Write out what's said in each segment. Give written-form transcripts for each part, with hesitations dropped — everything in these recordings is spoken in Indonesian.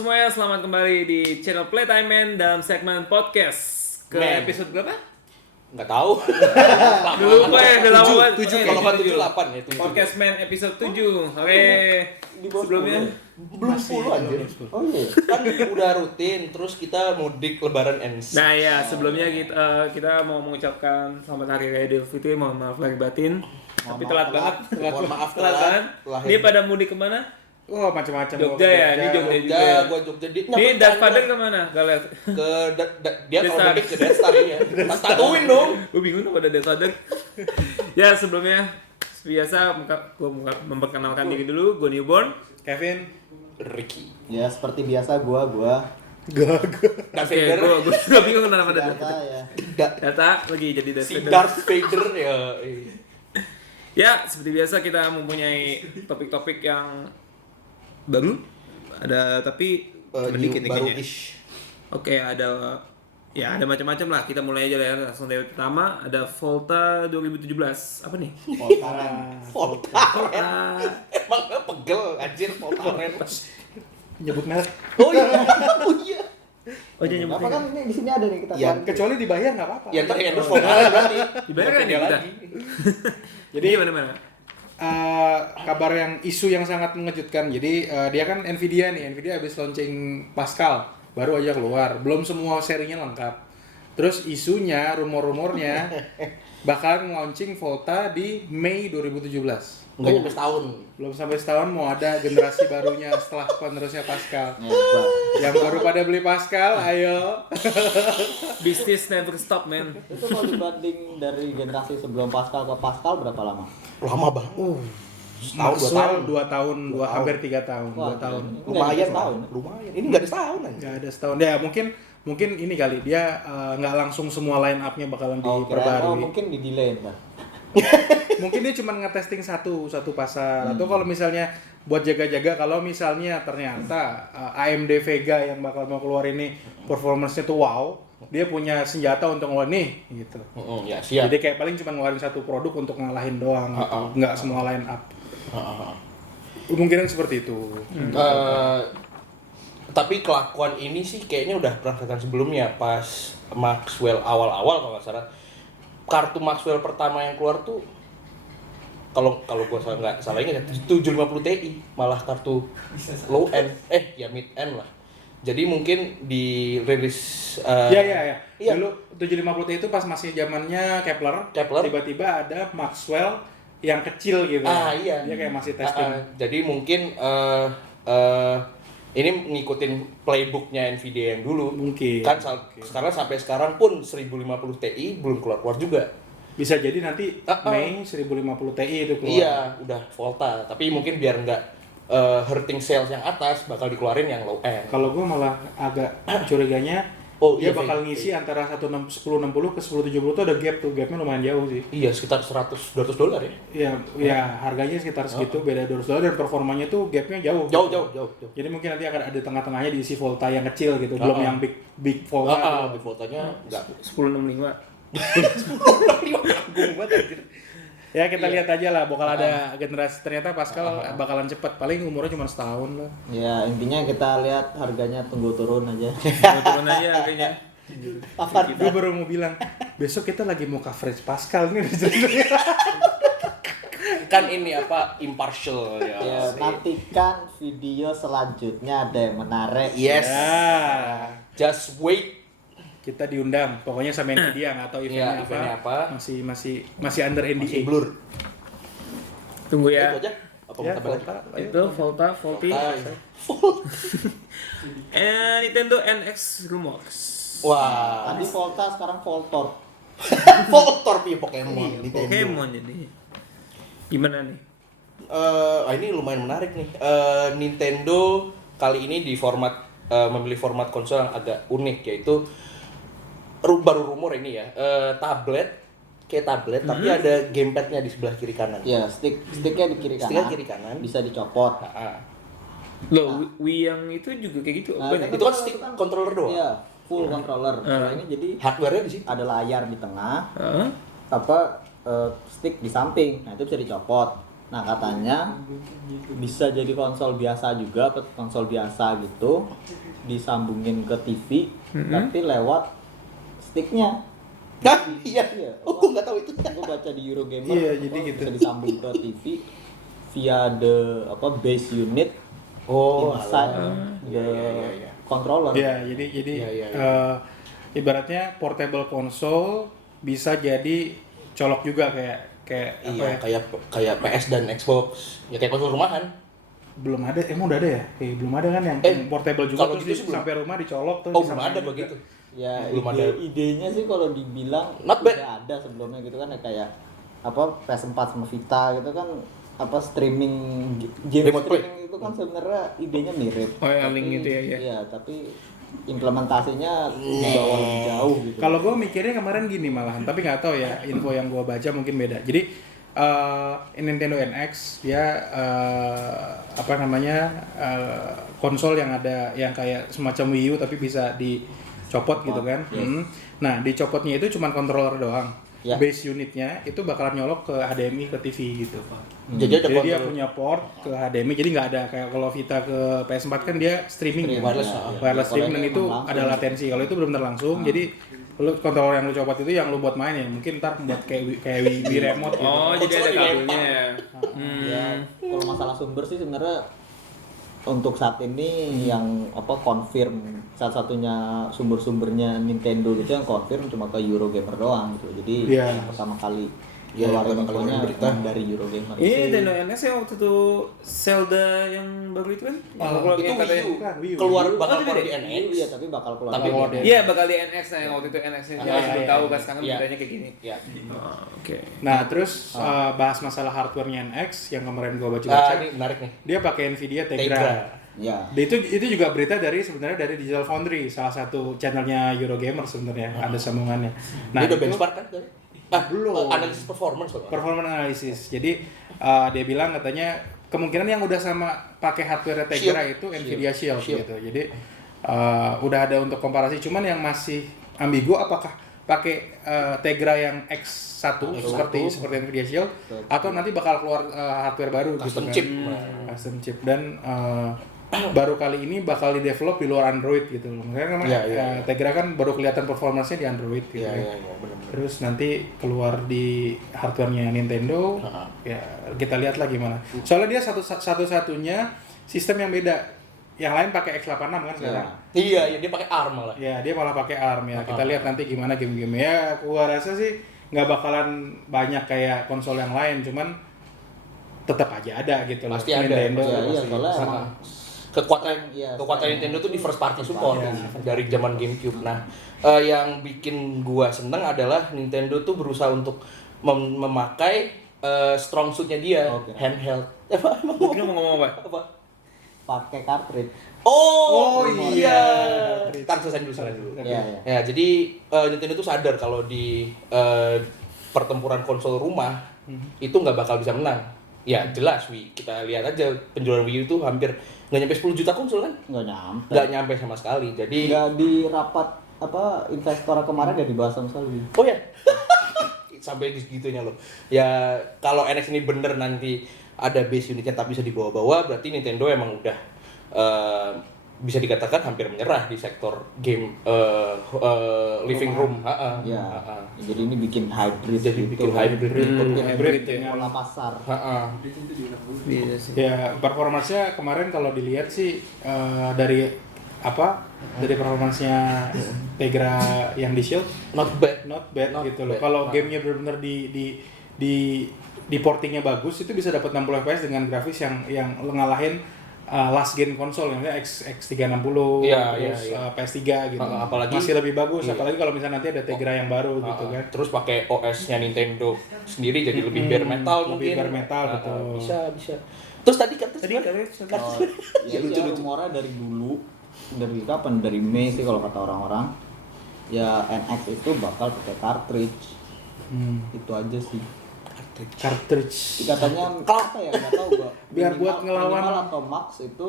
semuanya, selamat kembali di channel Playtime Man dalam segmen podcast ke Man. episode berapa? Nggak tahu. Udah lupa ya, udah lama banget. 7 kalau kan 7 8 ya 7. Podcast Man episode 7. Oke. Sebelumnya Belum 10 anjir. Oh iya. Kan udah rutin terus kita mudik lebaran ends. Nah ya, sebelumnya kita mau mengucapkan selamat hari raya Idul Fitri, mohon maaf lahir batin. Tapi telat banget. Mohon maaf Telat banget. lahir. Ini pada mudik kemana? Oh, macam-macam. Jogja ya, ini Jogja juga ya. Gua Jogja di. Ini Darkfather kemana? Gak lihat. Ke dia Death kalau Star. mudik ke Death Star ya. Tatuin dong. Gue bingung tuh pada Darkfather. Ya sebelumnya biasa gue memperkenalkan diri dulu. Gue Newborn. Kevin. Ricky. Ya seperti biasa gua Darth Oke, Vader. gue juga bingung kenapa ada data ya. Data lagi jadi Darth Si Vader. Darth Vader ya. Ya, seperti biasa kita mempunyai topik-topik yang baru. Ada tapi sedikit nih kayaknya. Baru-ish. Oke, ada macam-macam lah. Kita mulai aja lah ya. Langsung dari pertama ada Volta 2017. Apa nih? Voltaren. Emang pegel anjir Voltaren. Nyebut merek. Oh iya. Oh iya. Oh, jangan Apa nyebut. kan ini di sini ada nih kita. Ya, Kecuali dibayar nggak apa-apa. Ya ntar endorse Voltaren berarti. Dibayar kan Dia ya kita? lagi. Jadi gimana? Kabar yang isu yang sangat mengejutkan. Jadi dia kan Nvidia nih. Nvidia habis launching Pascal, baru aja keluar. Belum semua serinya lengkap. Terus isunya, rumor-rumornya bakalan launching Volta di Mei 2017. Enggak nyampe setahun. Belum sampai setahun mau ada generasi barunya setelah penerusnya Pascal. Hebat. Yang baru pada beli Pascal, ayo. Business never stop, man. Itu kalau dibanding dari generasi sebelum Pascal ke Pascal berapa lama? Lama banget. Setahun, 2 tahun. 2 tahun, hampir 3 tahun, 2 Wah, tahun. ini Lumayan nggak ada tahun. Lumayan. Ini enggak ada setahun aja. Nggak ada setahun. Ya mungkin ini kali dia nggak langsung semua line up-nya bakalan diperbarui. mungkin di delay ntar. Mungkin dia cuma ngetesting satu pasar. Atau kalau misalnya buat jaga-jaga kalau misalnya ternyata AMD Vega yang bakal mau keluar ini performance-nya tuh wow, dia punya senjata untuk ngeluarin nih gitu. Ya siap. Jadi kayak paling cuma ngeluarin satu produk untuk ngalahin doang, nggak semua line up. Kemungkinan seperti itu. Tapi kelakuan ini sih kayaknya udah pernah kelihatan sebelumnya pas Maxwell awal-awal kalau nggak salah. Kartu Maxwell pertama yang keluar tuh kalau gua nggak salah ingat 750 Ti malah kartu low end mid end lah. Jadi mungkin di rilis Iya. Iya. Dulu 750 Ti itu pas masih zamannya Kepler. Tiba-tiba ada Maxwell yang kecil gitu. Iya. Dia kayak masih testing. Jadi mungkin ini ngikutin playbooknya Nvidia yang dulu. Mungkin. Kan karena sampai sekarang pun 1050 Ti belum keluar juga. Bisa jadi nanti Mei 1050 Ti itu keluar. Iya, udah Volta. Tapi mungkin biar nggak hurting sales yang atas, bakal dikeluarin yang low end. Kalau gue malah agak curiganya dia bakal ngisi antara 1060 ke 1070 tuh ada gap tuh. Gapnya lumayan jauh sih. Iya, sekitar $100-200 ya. Iya, harganya sekitar segitu, beda $200 dan performanya tuh gapnya jauh. Jauh. Jadi mungkin nanti akan ada tengah-tengahnya diisi Volta yang kecil gitu, belum yang big Volta. Big Voltanya nggak 1065. agung banget anjir. Ya kita lihat aja lah, bakal ada generasi ternyata Pascal bakalan cepet, paling umurnya cuma setahun lah. Ya intinya kita lihat harganya tunggu turun aja. Turun aja kayaknya. Gue baru mau bilang, besok kita lagi mau coverage Pascal nih. Kan ini apa impartial ya. Ya nantikan video selanjutnya ada yang menarik. Yes. Ya, Just wait. kita diundang, pokoknya sama Nvidia nggak tahu Iya, eventnya apa. masih under NDA. Masih blur. Tunggu ya. Itu aja. Apa Ya, kita balik? Volta, ayo. Itu Volta. Nintendo NX Rumors. Wah. Tadi Volta sekarang Voltor. Voltorb ya Pokemon. Nintendo. Pokemon jadi. Gimana nih? Ini lumayan menarik nih. Nintendo kali ini di memilih format konsol yang agak unik, yaitu baru rumor ini ya, kayak tablet tapi ada gamepadnya di sebelah kiri kanan. Ya sticknya di kiri kanan. Sticknya kiri kanan. Bisa dicopot. Loh, Wii yang itu juga kayak gitu. Nah, Bukan ya? Itu kan stick controller doang. Iya, full controller. Kalau ini jadi Hardware-nya di situ. ada layar di tengah, Hah? stick di samping. Nah, itu bisa dicopot. Nah katanya bisa jadi konsol biasa juga, konsol biasa gitu, disambungin ke TV, tapi lewat sticknya. Hah? Iya. Oh, Apa? gue nggak tahu itu. Gue baca di Eurogamer, Iya, jadi apa, gitu. bisa disambung ke TV via the base unit Oh, inside Iya, the iya. controller. Ya, jadi Iya, iya, ibaratnya portable console bisa jadi colok juga kayak apa Iya, ya? kayak PS dan Xbox. Ya kayak konsol rumahan. Belum ada, emang udah ada ya? Belum ada kan yang portable juga kalau terus gitu sih belum. sampai rumah dicolok tuh. Oh, belum disambungin ada juga. begitu. Ya Belum ada. idenya sih kalau dibilang Not bad. udah ada sebelumnya gitu kan, ya kayak apa PS4 sama Vita gitu kan, apa streaming game Remote play. streaming itu kan sebenarnya idenya mirip. Oh, ya, Tapi- link gitu ya. Iya, tapi implementasinya dibawa lebih jauh gitu. Kalau gue mikirnya kemarin gini malahan, tapi nggak tahu ya, info yang gue baca mungkin beda. Jadi Nintendo NX dia apa namanya konsol yang ada yang kayak semacam Wii U tapi bisa dicopot gitu kan. Yes. Nah dicopotnya itu cuma controller doang. Ya. Base unitnya itu bakalan nyolok ke HDMI ke TV gitu. Jadi ada Jadi dia kontrol punya port ke HDMI, jadi nggak ada kayak kalau Vita ke PS4 kan dia streaming kan? wireless, Wireless Kalau streaming ini dan itu emang ada langsung. latensi. Kalau itu belum langsung, jadi lu controller yang lu copot itu yang lu buat main ya, mungkin ntar buat kayak Wii remote gitu. Oh, jadi ada kabelnya ya. Ya, kalau masalah sumber sih sebenarnya untuk saat ini yang apa confirm satu-satunya sumber-sumbernya Nintendo gitu yang confirm cuma ke Eurogamer doang gitu. Jadi Iya. yang pertama kali Iya, keluarin pertama kali infonya berita. dari Eurogamer. Ini Nintendo NS ya waktu itu Zelda yang baru itu kan? Yang keluar itu yang katanya- Wii U. Bukan, Wii U. Keluar Oh, bakal itu keluar beda. di NX. Iya, tapi bakal keluar. Tapi keluar deh. Iya, bakal di NX nah yang waktu itu NX nya. Kita Ah, belum iya, tahu iya. kan sekarang Iya. beritanya kayak gini. Ya. Oh, oke. Nah, terus bahas masalah hardware-nya NX yang kemarin gua Ah, baca-baca, ini menarik nih. dia pakai Nvidia Tegra. Tegra. Ya. Itu juga berita sebenarnya dari Digital Foundry, salah satu channelnya Eurogamer sebenarnya, ada sambungannya. Dia udah itu benchmark kan? Belum. Analisis performance kok. performance analysis. Jadi dia bilang katanya kemungkinan yang udah sama pakai hardware Tegra Shield. itu Nvidia Shield, Shield. gitu. Jadi udah ada untuk komparasi, cuman yang masih ambigu apakah pakai Tegra yang X1 seperti Nvidia Shield atau nanti bakal keluar hardware baru Custom gitu kan. chip. Custom chip dan baru kali ini bakal di develop di luar Android gitu loh. Makanya memang Iya, iya. Tegra kan baru kelihatan performanya di Android gitu. Iya, kan. iya, iya, benar-benar. Terus nanti keluar di hardware-nya Nintendo, ya kita lihat lah gimana. Soalnya dia satu-satunya sistem yang beda. Yang lain pakai X86 kan sekarang. Iya, iya, dia pakai ARM malah. Ya dia malah pakai ARM ya. Kita lihat nanti gimana game-game ya. Gua rasa sih nggak bakalan banyak kayak konsol yang lain, cuman tetap aja ada gitu loh. Pasti ada. Nintendo. Ya, iya, Pasti. soalnya Sama. emang Kekuatan Iya, Nintendo tuh di first party support Iya. dari zaman GameCube. Nah, yang bikin gua seneng adalah Nintendo tuh berusaha untuk memakai strong suit-nya dia, Oke. handheld. Apa? Emang Lu kira mau ngomong apa? apa? pakai cartridge. Oh, iya. iya. Ntar selesai dulu. Iya, iya. Ya, jadi Nintendo tuh sadar kalau di pertempuran konsol rumah itu nggak bakal bisa menang. Ya jelas Wii, kita lihat aja penjualan Wii U itu hampir nggak nyampe 10 juta konsol kan? Nggak nyampe. Nggak nyampe sama sekali. Jadi Nggak di rapat apa investor kemarin nggak dibahas sama sekali. oh ya sampai segitunya loh. Ya kalau NX ini bener nanti ada base unitnya tapi bisa dibawa-bawa, berarti Nintendo emang udah bisa dikatakan hampir menyerah di sektor game living room. Ya. Jadi ini bikin hybrid Jadi gitu. bikin hybrid. Hybrid Hybrid ya. Pola pasar. Bisa sih. Ya performanya kemarin kalau dilihat sih dari performanya Tegra yang di Shield Not bad. not bad Not gitu loh. bad. Kalau gamenya benar-benar di portingnya bagus itu bisa dapat 60 fps dengan grafis yang ngalahin last gen konsol yang X360 Iya, terus iya, iya. PS3 gitu. Apalagi- masih lebih bagus iya. apalagi kalau misalnya nanti ada Tegra yang baru gitu kan. Terus pakai OS-nya Nintendo sendiri jadi lebih bare metal lebih mungkin. bare metal, betul. Bisa. Terus tadi Tadi katanya Oh, ya, iya, rumornya dari dulu, dari kapan? Dari Mei sih kalau kata orang-orang. Ya NX itu bakal pakai cartridge. Itu aja sih. Cartridge. Katanya apa ya? Nggak tahu gua. Biar buat ngelawan- minimal atau max itu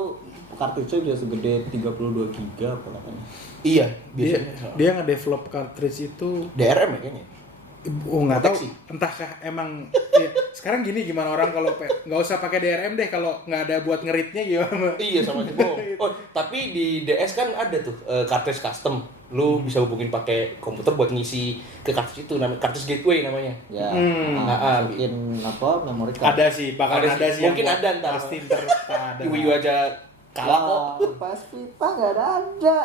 cartridge bisa segede 32 GB apa katanya. Iya, Dia biasanya. dia nge-develop cartridge itu DRM ya kayaknya. nggak tahu, Proteksi. entahkah emang ya, sekarang gini gimana orang kalau nggak usah pakai DRM deh kalau nggak ada buat ngeritnya gimana? Iya sama aja bohong. Oh, tapi di DS kan ada tuh cartridge custom. Lu bisa hubungin pakai komputer buat ngisi ke cartridge itu, namanya cartridge gateway namanya. Ya, Ah, masukin apa memori card. Ada sih, bakal Ada ada, sih. sih. Mungkin yang buat- ada ntar. Pasti ntar ada. Wii U aja kalah kok. Pas Vita nggak ada.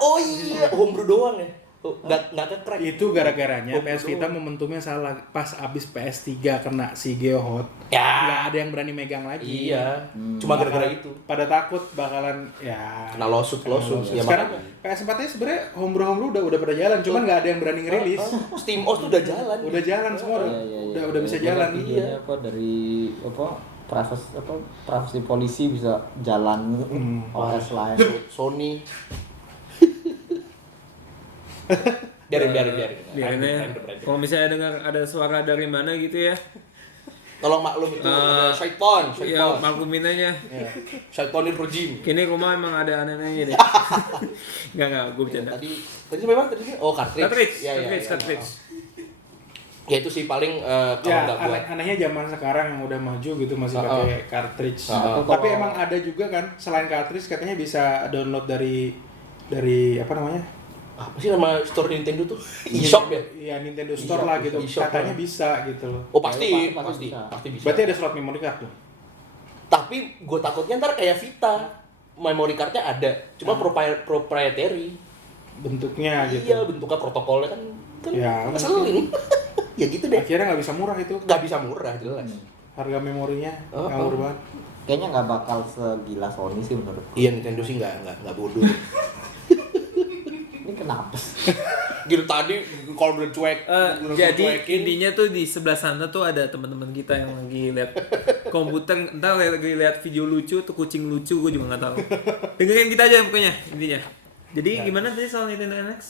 Oh iya, homebrew doang ya. Oh, nggak ke crack. Itu gara-garanya Oh, PS Vita momentumnya salah. Pas abis PS3 kena si Geohot, Ya. nggak ada yang berani megang lagi. Iya, cuma gara-gara itu. Pada takut bakalan ya. Kena losut. Ya, Sekarang makanya. PS4 nya sebenarnya homebrew udah pada jalan, cuman nggak ada yang berani ngerilis. SteamOS tuh udah jalan. Udah jalan semua, udah bisa jalan. Iya. Apa dari privasi polisi bisa jalan OS lain. Sony. biarin. Biarin aja. Kalau misalnya dengar ada suara dari mana gitu ya, Tolong maklum itu ada syaiton. ya maklumin aja. Syaitonir rejim. Kini rumah emang ada aneh-anehnya deh. Enggak, gue bercanda. Tadi sampai mana tadi? Oh, cartridge. Cartridge. Ya itu sih paling kalau Ya, nggak buat anehnya zaman sekarang yang udah maju gitu masih pakai cartridge. Heeh. Tapi emang ada juga kan selain cartridge katanya bisa download dari apa namanya? apa sih nama store Nintendo tuh? eShop ya? Iya, Nintendo Store lah gitu. eShop Katanya lah. bisa gitu loh. Oh pasti Pasti bisa. Berarti ada slot memory card tuh. Tapi gue takutnya ntar kayak Vita, memory cardnya ada, cuma proprietary. Bentuknya gitu. Iya bentuknya protokolnya kan Ya, ngeselin. Ya gitu deh. Akhirnya nggak bisa murah itu. Nggak bisa murah jelas. Harga memorinya Oh, ngawur banget. Kayaknya nggak bakal segila Sony sih menurut. Iya Nintendo sih nggak bodoh. Ini kenapa? Gitu tadi kalau udah cuek, Jadi intinya tuh di sebelah sana tuh ada teman-teman kita yang lagi lihat komputer, entah lagi lihat video lucu tuh kucing lucu, gue juga nggak tahu. Dengerin kita aja pokoknya intinya. Jadi gimana tadi soal Nintendo NX?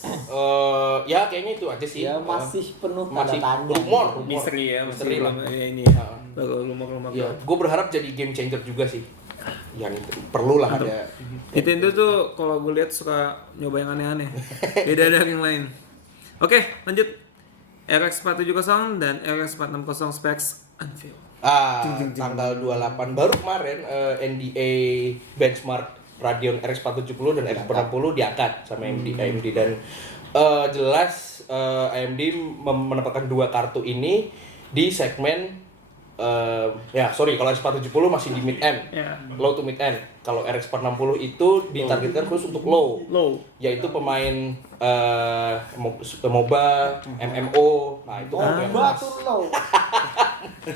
Ya kayaknya itu aja sih. Ya masih penuh tanda masih tanya. rumor. Misteri ya, Misteri lah. ini ya. Ah. Baru rumor-rumor. Ya, gue berharap jadi game changer juga sih. Yang perlu lah ada. Nintendo tuh kalau gue lihat suka nyoba yang aneh-aneh. Beda dari yang lain. Oke, lanjut. RX 470 dan RX 460 specs unveil. Tanggal 28 baru kemarin NDA benchmark Radeon RX 470 dan RX 460 diangkat sama AMD dan jelas AMD menempatkan dua kartu ini di segmen kalau RX 470 masih di mid end, Ya. low to mid end. Kalau RX 460 itu ditargetkan khusus untuk low, yaitu pemain MOBA, MMO. Nah itu kan yang Batu low.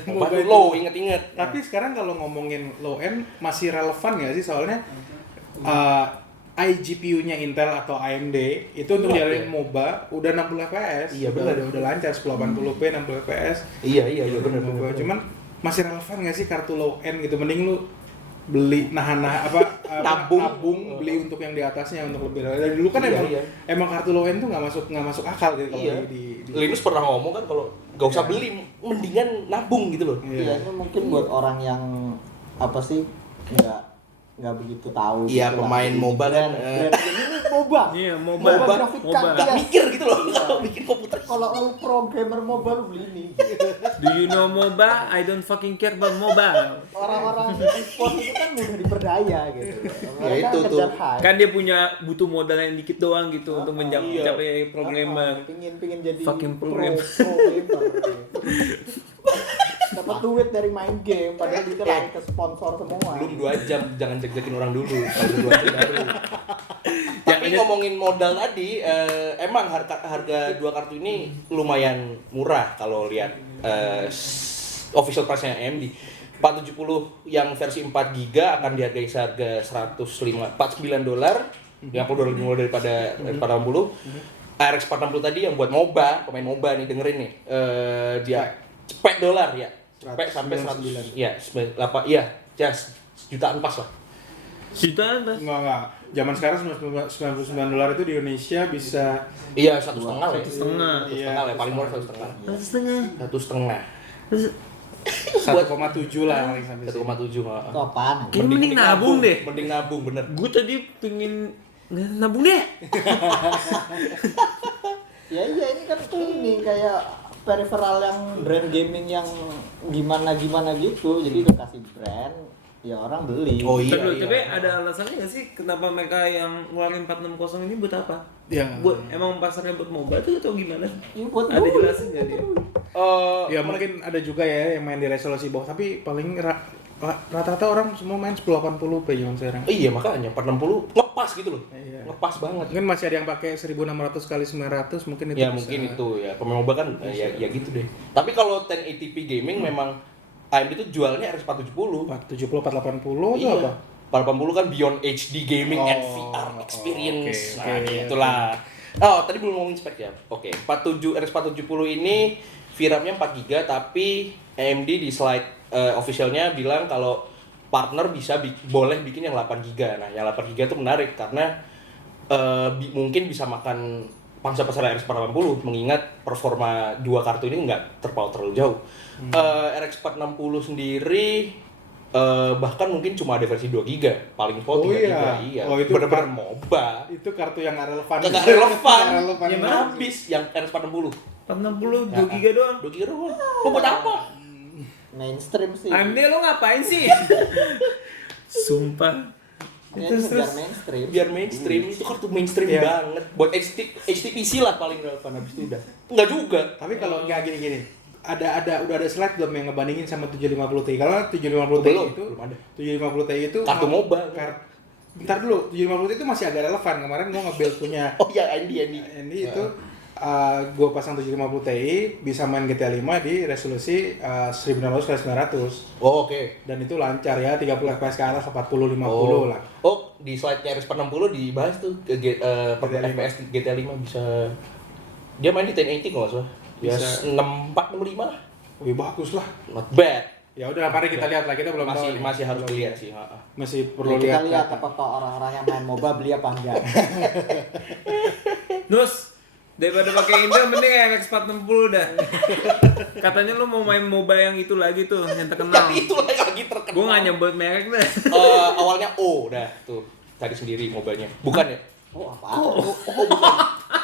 MOBA tuh low, inget-inget. Tapi sekarang kalau ngomongin low end masih relevan nggak sih soalnya iGPU-nya Intel atau AMD itu untuk jalanin MOBA udah 60 fps. Iya, benar. Udah lancar 1080p 60 fps. Iya benar. MOBA. Cuman masih relevan nggak sih kartu low end gitu? Mending lu beli nabung beli untuk yang di atasnya untuk lebih dari dulu kan emang kartu low end tuh nggak masuk akal gitu kalau di Linus pernah ngomong kan kalau nggak usah beli, mendingan nabung gitu loh. Iya, ini mungkin buat orang yang apa sih nggak begitu tahu. Iya, gitu lah. pemain MOBA kan, Brand ini MOBA. Iya, MOBA. grafik MOBA. card, Nggak ya. mikir gitu loh kalau bikin komputer. Kalau lu pro gamer MOBA lu beli ini. Do you know MOBA? I don't fucking care about MOBA. Orang-orang e-sport itu kan mudah diperdaya gitu. Ya, itu tuh. Kan dia butuh modal yang dikit doang gitu untuk mencapai programmer. Pingin jadi Fucking pro programmer. gamer. Gitu. Dapat duit dari main game, padahal itu lari ke sponsor semua. Belum 2 jam, jangan jak-jakin orang dulu. Kalau 2 jam baru. Tapi ngomongin modal tadi, emang harga dua kartu ini lumayan murah kalau lihat official price-nya AMD. 470 yang versi 4 GB akan dihargai seharga $49, yang $50 mulai daripada 460. RX 460 tadi yang buat MOBA, pemain MOBA nih dengerin nih, dia cepet dolar ya. Cepet sampai 100. Iya, 98. Iya, jutaan pas lah. Jutaan Mas. Enggak. Zaman sekarang $99 itu di Indonesia bisa Iya, 1,5 lah. ya. 1,5. 1,5 lah, paling murah 1,5. 1,5. 1,5. 1,7 lah paling sampai 1,7. Itu apaan? Kayaknya mending nabung deh. Mending nabung bener. Gue tadi pengen nabung deh. Ya iya ini kan ini kayak peripheral yang brand gaming yang gimana gitu, jadi udah kasih brand, ya orang beli. Oh iya. Tapi ada alasannya nggak sih kenapa mereka yang ngeluarin 460 ini buat apa? Ya. Buat emang pasarnya buat mobile tuh atau gimana? Ya, buat Ada dulu. jelasin nggak dia? Ya mungkin ada juga ya yang main di resolusi bawah, tapi paling rata-rata orang semua main 1080p zaman sekarang. Iya makanya 460 ngepas gitu loh. Iya. Ngepas banget. Mungkin masih ada yang pakai 1600 kali 900 mungkin itu Ya bisa. mungkin itu ya pemain MOBA kan ya gitu deh. Tapi kalau 1080p gaming memang AMD itu jualnya RX 470. 470 480 itu Iya. apa? 480 kan Beyond HD Gaming and Oh, VR Experience. oke, Nah, oke, itulah. Oh, tadi belum ngomongin spek ya. Oke, RX 470 ini VRAM-nya 4GB tapi AMD di slide officialnya bilang kalau partner boleh bikin yang 8GB. Nah, yang 8GB itu menarik karena mungkin bisa makan pangsa pasar RX 480 mengingat performa dua kartu ini nggak terpaut terlalu jauh. RX 460 sendiri bahkan mungkin cuma ada versi 2GB, paling Oh 3 GB. iya. Iya. Oh, itu bener-bener MOBA. Itu kartu yang nggak relevan. Nggak relevan. Nggak relevan. Yang mana? Habis yang RX 460. 460 2 giga doang. 2 GB doang. Lo buat apa? Mainstream sih. AMD lo ngapain sih? Sumpah. Ya, Terus, biar terus. mainstream. Biar mainstream, itu kartu mainstream Iya. banget. Buat HTPC lah paling relevan, habis itu udah. Enggak juga. Tapi kalau nggak gini-gini, udah ada slide belum yang ngebandingin sama 750 Ti? Karena 750 Ti Belum, itu belum ada. 750 Ti itu Kartu MOBA. Bentar dulu, 750 Ti itu masih agak relevan. Kemarin gua nge-build punya Oh iya, Andy. ini itu gua pasang 750 Ti bisa main GTA 5 di resolusi 1600x900 Oh, oke. dan itu lancar ya 30 fps ke atas 40-50 lah. Oh, di slide-nya RX 460 dibahas tuh FPS GTA 5 bisa dia main di 1080 kalau nggak salah. Ya Bisa. 64 65 lah. Wih bagus lah. Not bad. Ya udah mari kita lihat lah, kita belum tahu nih. Masih harus lihat sih, Masih Ya, perlu kita lihat. lihat apakah orang-orang yang main MOBA beli apa enggak. Nus, daripada pakai Intel mending RX 460 dah. Katanya lu mau main MOBA yang itu lagi tuh, yang terkenal. Yang itu lagi terkenal. Gua nggak nyebut merek dah. Awalnya O dah tuh. Tadi sendiri mobanya. Bukan ya? Oh, apaan? Oh, bukan.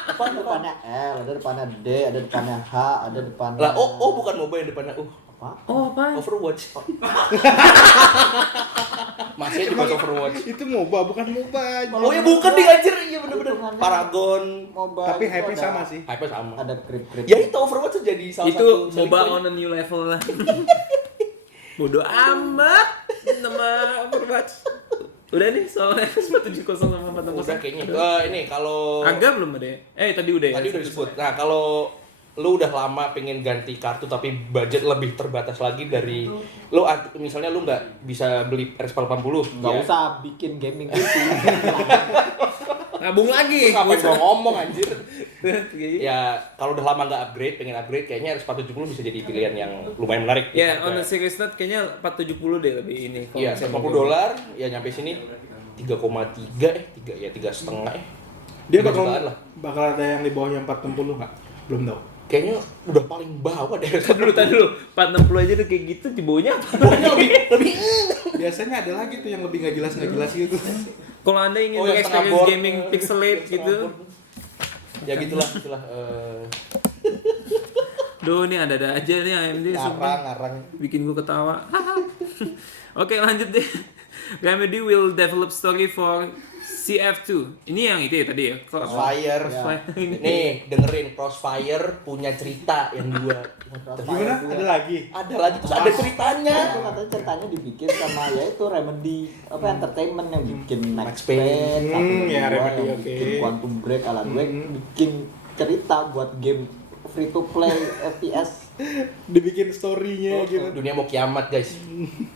Apa depannya L, ada depannya D, ada depannya H, ada depannya Lah, bukan MOBA yang depannya apa? Oh, apaan? Overwatch. Masih aja bahas Overwatch. Itu MOBA bukan MOBA. Oh ya bukan deh anjir, iya bener-bener. Hitungannya Paragon. MOBA. Tapi itu hype-nya ada- sama sih. Hype sama. Ada krip-krip. Ya itu Overwatch tuh jadi salah Itu satu selling MOBA point. on a new level lah. Bodoh amat nama Overwatch. Udah nih soalnya 70 sama 460. Udah kayaknya. Ini kalau Agak belum ada ya? Tadi udah ya? tadi udah disebut. Nah, kalau lu udah lama pengen ganti kartu tapi budget lebih terbatas lagi dari lu misalnya lu nggak bisa beli RX 480 Nggak ya. usah bikin gaming PC. Nabung lagi. Ngapain gua ngomong anjir. Ya, Ya kalau udah lama nggak pengen upgrade kayaknya RX 470 bisa jadi pilihan yang lumayan menarik. on the serious note kayaknya 470 deh lebih ini. kalau Iya, misalnya $50 ya nyampe sini 3,3 3,5 Dia 3 bakal jutaan lah. bakal ada yang di bawahnya 460 nggak? Belum tahu. Kayaknya udah paling bawah deh. Tadi dulu 460 aja udah kayak gitu di bawahnya apa? Bawahnya lebih Biasanya ada lagi tuh yang lebih nggak jelas gitu. Kalau Anda ingin Oh, yang setengah experience board. gaming pixelate gitu. ya gitulah. Duh, ini ada aja nih AMD sumpah. Ngarang. Bikin gua ketawa. Oke, lanjut deh. Remedy will develop story for CF2. Ini yang itu ya tadi ya? Crossfire. Ini. Nih, dengerin Crossfire punya cerita yang dua. Gimana? Ada lagi? Ada lagi terus ada ceritanya. Itu katanya ceritanya dibikin sama ya itu Remedy entertainment yang bikin Max Payne. Payne, Ya, yang Remedy, oke. bikin Quantum Break, Alan Wake, bikin cerita buat game free to play FPS. Dibikin story-nya gitu. Dunia mau kiamat, guys.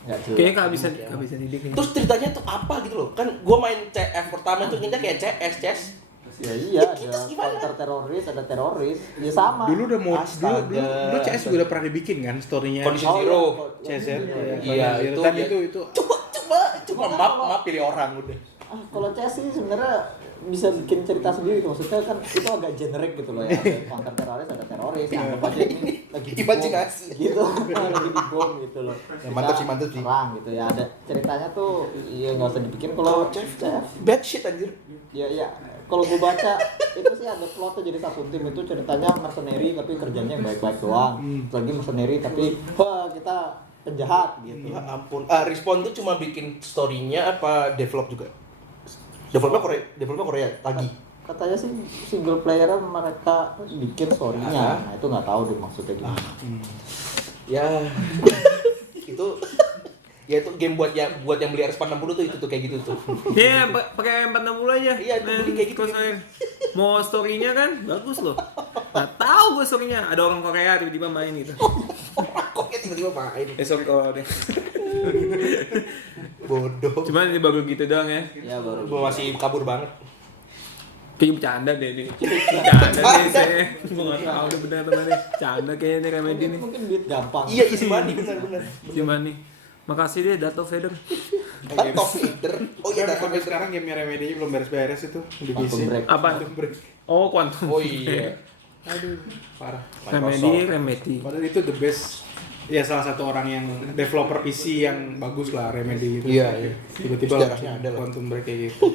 Nggak jelas. Kayaknya kehabisan ide kayaknya. Terus ceritanya tuh apa gitu loh. Kan gua main CF pertama tuh ingetnya kayak CS. Ya iya, kita ada gimana? counter teroris, ada teroris. Ya sama. Dulu udah mau Astaga. dulu CS juga udah pernah dibikin kan story-nya. Condition Zero. CS ya. Iya, Zero. itu Dan ya. itu Cuma maaf pilih orang udah. Kalau CS sih sebenarnya bisa bikin cerita sendiri gitu. Maksudnya kan itu agak generik gitu loh ya. Ada counter teroris, ada teroris. Anggap aja ini lagi di bom, Imajinasi. gitu. Lagi di bom gitu loh. Ya, mantap sih, mantap sih. Perang gitu ya. Ada ceritanya tuh ya nggak usah dibikin kalau Chef CF. bad shit anjir. Ya kalau gue baca itu sih ada plotnya, jadi satu tim itu ceritanya mercenary tapi kerjanya yang baik-baik doang. Lagi mercenary tapi wah kita penjahat gitu. Ya ampun. Respawn tuh cuma bikin story-nya apa develop juga? Developnya Korea lagi. Katanya sih single player mereka bikin story-nya. Nah, itu nggak tahu deh maksudnya gimana. Ya itu ya itu game buat yang beli RS460 tuh itu tuh kayak gitu tuh. Iya, pakai 460 aja. Iya, itu beli kayak gitu. Mau story-nya kan bagus loh. Nggak tahu gue story-nya. Ada orang Korea tiba-tiba main gitu. Koknya tiba-tiba main. Sorry kalau deh. Bodoh. Cuman ini baru gitu doang ya. Ya baru. Gua masih kabur banget. Kayaknya bercanda deh ini. Bercanda deh saya. Gue nggak tahu udah bener teman nih. Bercanda kayaknya nih Remedy nih. Mungkin duit gampang. Iya, isi money benar-benar. Gimana nih? Makasih deh Dato Vader. Top feeder. Oh iya, Kan Dark sampai Feeder. sekarang game Remedy belum beres-beres itu di Quantum PC. Break. Apa? Quantum Break. Oh, Quantum. Oh iya. Aduh, parah. Remedy. Padahal itu the best. Ya salah satu orang yang developer PC yang bagus lah Remedy itu. Iya. Tiba-tiba Sejarahnya ada lah. Quantum Break kayak gitu.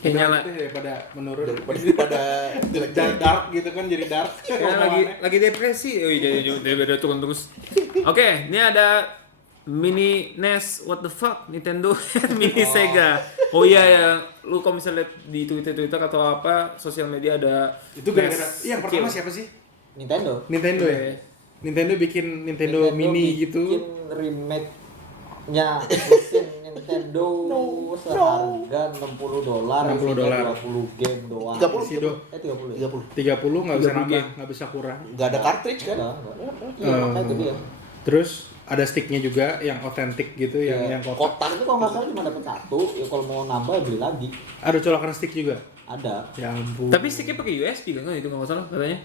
Kayaknya lah. Daripada menurun. Daripada jelek-jelek. Dark gitu kan jadi dark. Kayaknya lagi depresi. Oh iya, dia turun terus. Oke, ini ada mini NES what the fuck Nintendo mini Sega. Oh iya ya, lu kalau misalnya lihat di Twitter atau apa sosial media ada Itu gara-gara NES yang pertama kecil. siapa sih? Nintendo. Nintendo ya. Nintendo bikin Nintendo mini gitu. Bikin remake-nya mesin Nintendo seharga $60, isinya 20 game doang. 30. Sido 30 ya? 30. 30 nggak bisa 30 nambah, game. nggak bisa kurang. Enggak ada cartridge kan? Enggak. Iya, makanya itu dia. Terus ada sticknya juga yang otentik gitu, Iya. yang kotak. Kotak Tapi kalau nggak salah cuma dapat satu, ya kalau mau nambah beli lagi. Ada colokan stick juga. Ada. Ya ampun. Tapi sticknya pakai USB kan itu nggak salah katanya.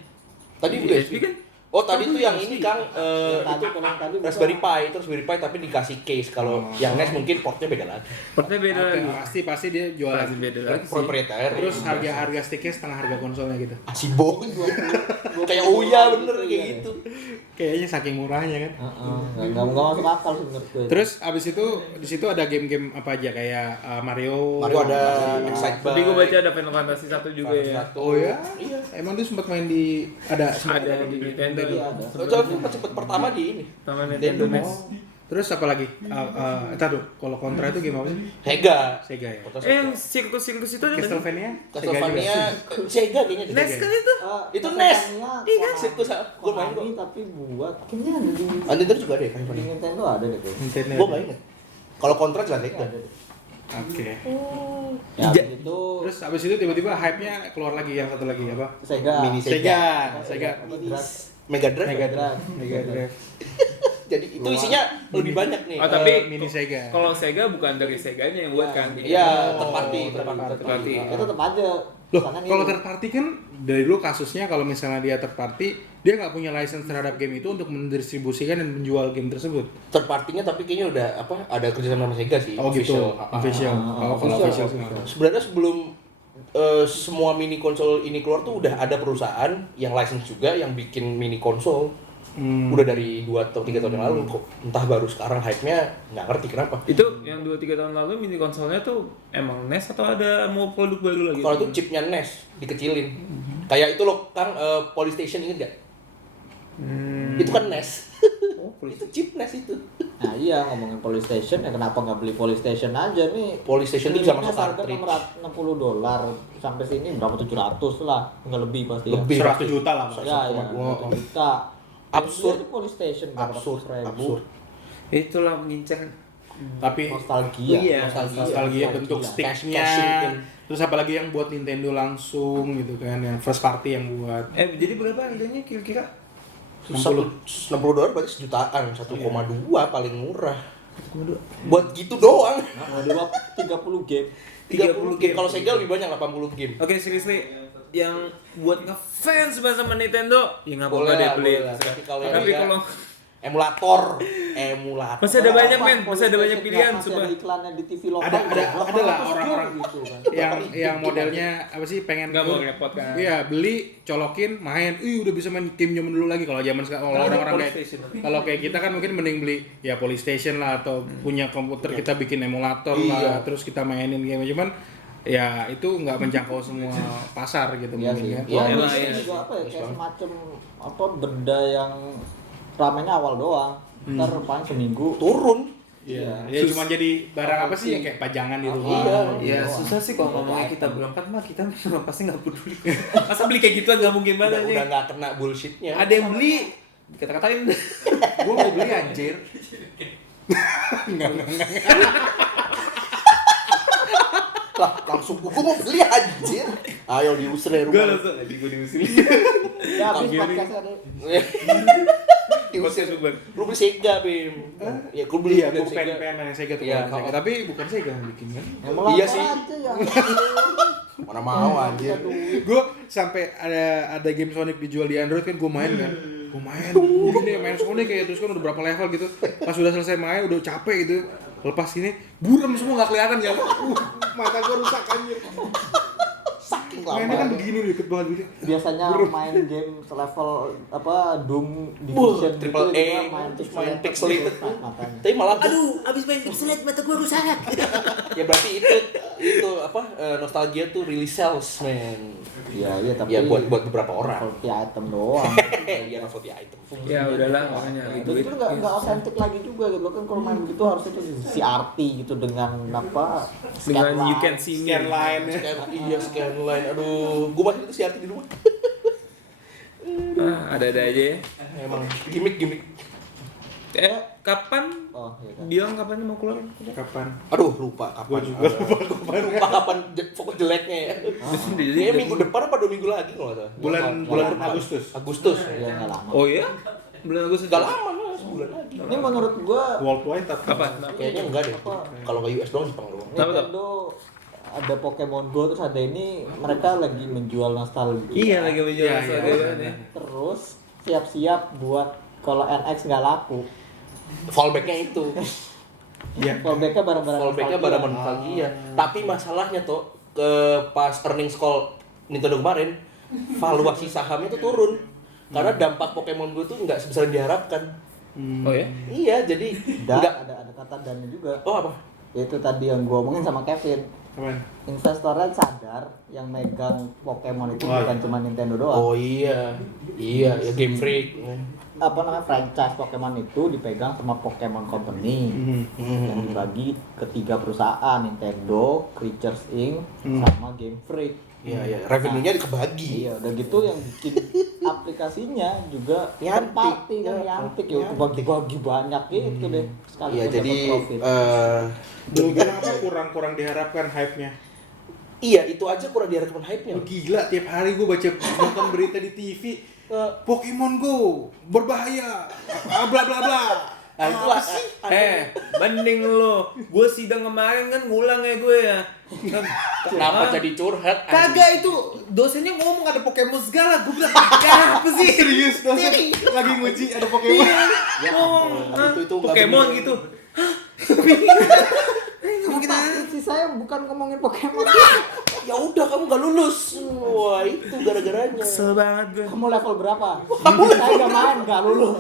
tadi udah USB kan? Oh tadi tuh yang ini Kang Yang tadi, itu kalau yang tadi Raspberry bukan. Pi, itu Raspberry Pi tapi dikasih case. Kalau yang NES mungkin portnya beda lagi. Portnya beda Oke, lagi. pasti dia jualan. Pasti beda lagi sih. Proprietary. Terus harga sticknya setengah harga konsolnya gitu. Asibo. Kayak Uya bener kayak gitu. Kayaknya saking murahnya kan. Nggak masuk akal sih menurut gue. Terus abis itu di situ ada game-game apa aja kayak Mario. Mario ada Excite Tapi gue baca ada Final Fantasy 1 juga ya. Oh ya? Iya. Emang dia sempat main di ada Ada di Nintendo. Iya, ada. Cepet pertama di ini. Sama Nintendo Nintendo. NES. Terus apa lagi? Tadu, kalau Contra itu game apa sih? Sega. Sega ya. Yang sirkus itu ada nggak sih? Castlevania? Castlevania Sega kayaknya. deh. NES kan itu? Itu NES. Iya kan? Sirkus, gua main kok. tapi buat kayaknya ada di Nintendo juga ada ya di Castlevania. Nintendo ada deh kayaknya. Nintendo. Gua nggak ingat. Kalau Contra jelas Sega. Ada deh. Oke. Ya Ja- itu Terus abis itu tiba-tiba hype-nya keluar lagi yang satu lagi apa? Sega. Mini Sega. Mega Drive. Mega ya? Drive. Mega Drive. Jadi itu isinya lebih banyak nih. Oh, tapi Mini Sega. kalau Sega bukan dari Seganya yang buat kan? Iya, Oh, terparty. terparty. Itu tetap aja. Loh, Karena kalau ini- third party kan dari dulu kasusnya kalau misalnya dia third party, dia nggak punya license terhadap game itu untuk mendistribusikan dan menjual game tersebut. Terpartinya tapi kayaknya udah apa? Ada kerjasama sama Sega sih. Oh gitu. official. Official. Oh, kalau official sih. Sebenarnya sebelum semua mini konsol ini keluar tuh udah ada perusahaan yang license juga yang bikin mini konsol. Udah dari 2 atau 3 tahun yang lalu kok. Entah baru sekarang hype-nya nggak ngerti kenapa. Itu yang 2-3 tahun lalu mini konsolnya tuh emang NES atau ada mau produk baru lagi? Kalau itu chipnya NES dikecilin. Kayak itu loh Kang Polystation inget gak? Itu kan NES. Itu chip NES itu. Nah iya ngomongin Polystation ya kenapa nggak beli Polystation aja nih? Polystation itu bisa masuk harga cartridge. $60 sampai sini berapa 700 lah nggak lebih pasti ya. Lebih. 100 juta lah. Mas. Ya, ya, 1 juta. Absurd. Itu Polystation berapa Absurd. ratus ribu. Absurd. Itulah mengincar. Tapi Nostalgia. Iya, nostalgia bentuk sticknya. Cashing. Terus apalagi yang buat Nintendo langsung gitu kan, yang first party yang buat. Jadi berapa harganya kira-kira? $60 berarti sejutaan, 1,2 paling murah. Buat gitu doang. Nah, dua 30 game. 30 game. Kalau Sega lebih banyak 80 game. Oke, seriously yang buat ngefans banget sama Nintendo, ya nggak apa-apa Boleh deh lah, beli. boleh lah. Tapi kalau yang Tapi enggak, kalau emulator. masih ada banyak Apa, men, masih ada banyak Polystation pilihan masih sumpah. ada iklannya di TV lokal. Ada lah orang-orang gitu kan. yang modelnya apa sih pengen Nggak mau repot kan. Iya, beli, colokin, main. Udah bisa main game zaman dulu lagi kalau zaman sekarang. Kalau orang-orang kayak Polystation. kalau kayak kita kan mungkin mending beli ya Polystation lah atau punya komputer kita bikin emulator Iya. lah, terus kita mainin game. Cuman ya itu nggak menjangkau semua pasar gitu Iya mungkin sih. ya. Ya, Emang ini iya. juga apa ya, kayak semacam apa benda yang ramenya awal doang. Ntar paling seminggu Turun. Iya. Ya cuma jadi barang apa sih yang kayak pajangan di rumah. Ya susah sih kalau ngomongnya kita berempat mah kita pasti nggak peduli. Masa beli kayak gituan nggak mungkin Udah banget nggak kena bullshitnya. Ada yang beli, kata-katain. Gua mau beli anjir. Lah langsung gua mau beli anjir. Ayo diusir dari Gue rumah. langsung aja gue diusir. ya habis Gini. podcast ada. Diusir. Podcast bubar. Lu beli Sega, Bim. Ya gua Iya, beli gua Sega. pengen main Sega tuh. Iya, Sega. Tapi bukan Sega yang bikin kan. Yang Iya melapor sih. aja ya. Mana mau anjir. Gue sampai ada game Sonic dijual di Android kan gue main kan. Gue main Sonic kayak terus kan udah berapa level gitu. Pas udah selesai main udah capek gitu. Lepas ini buram semua nggak kelihatan ya. Mata gue rusak anjir. Saking Mainnya kan lama. begini deket banget gitu. Biasanya main game selevel apa Doom Division gitu, Triple A, juga main pixelated. matanya. Tapi malah Abis main pixelate mata gue rusak. ya berarti itu apa nostalgia tuh really sells, man. Iya, tapi Ya buat beberapa orang. novelty item doang. Iya novelty item. Ya udahlah makanya Itu nggak otentik lagi juga gitu kan, kalau main begitu harusnya tuh CRT gitu dengan apa Dengan you can line. see me. Scan line ya. Scan line. Aduh, gua masih itu si Arti di rumah. Ada-ada aja ya. Emang gimmick. Kapan? Oh iya kan. Bilang kapan mau keluar? Kapan? Aduh, lupa kapan. Gua juga lupa kapan fokus jeleknya ya. Kayaknya minggu depan apa 2 minggu lagi kalau nggak salah. Bulan Agustus. Agustus. Iya nggak lama. Oh iya? Bulan Agustus. Gak lama mas, sebulan lagi. Ini menurut gua Worldwide tapi Apa? Kayaknya enggak deh. Apa? Kalau nggak US doang Jepang doang. Nintendo ada Pokemon Go terus ada ini, mereka lagi menjual nostalgia. Iya lagi menjual Iya, nostalgia iya. banget ya. Terus siap-siap buat kalau NX nggak laku. Fallbacknya itu. Iya. Fallbacknya barang-barang Fallbacknya nostalgia. barang nostalgia. Tapi masalahnya tuh ke pas earnings call Nintendo kemarin, valuasi sahamnya tuh turun. Karena dampak Pokemon Go tuh nggak sebesar yang diharapkan. Oh ya? Iya, jadi Dan nggak. ada kata dan juga. Oh apa? Itu tadi yang gua omongin sama Kevin. Kapan? Investornya sadar yang megang Pokemon itu Oh, bukan iya. cuma Nintendo doang. Oh iya, ya Game Freak. Apa namanya, franchise Pokemon itu dipegang sama Pokemon Company yang dibagi ke 3 perusahaan, Nintendo, Creatures Inc, sama Game Freak. Iya, revenue-nya kebagi. Iya, udah gitu yang bikin aplikasinya juga Nyantik. party kan, nyantik ya, bagi-bagi banyak gitu deh. Sekali Iya, jadi Kenapa kurang diharapkan hype-nya? iya itu aja kurang diharapkan hype-nya. Oh, gila, tiap hari gue nonton berita di TV. Pokemon Go berbahaya. Bla bla bla. Nah, itu Apa sih? Mending lo. Gue sidang kemarin kan ngulang ya gue ya. Kenapa jadi curhat? Kagak itu dosennya ngomong ada Pokemon segala. Gue bilang, ya apa sih? Serius dosen lagi nguji ada Pokemon. Ngomong, Itu nggak Pokemon bener. gitu. Si saya bukan ngomongin Pokemon. Ya udah kamu gak lulus. Wah, itu gara-garanya. Kesel banget gue. Kamu level berapa? Saya nggak main, nggak lulus.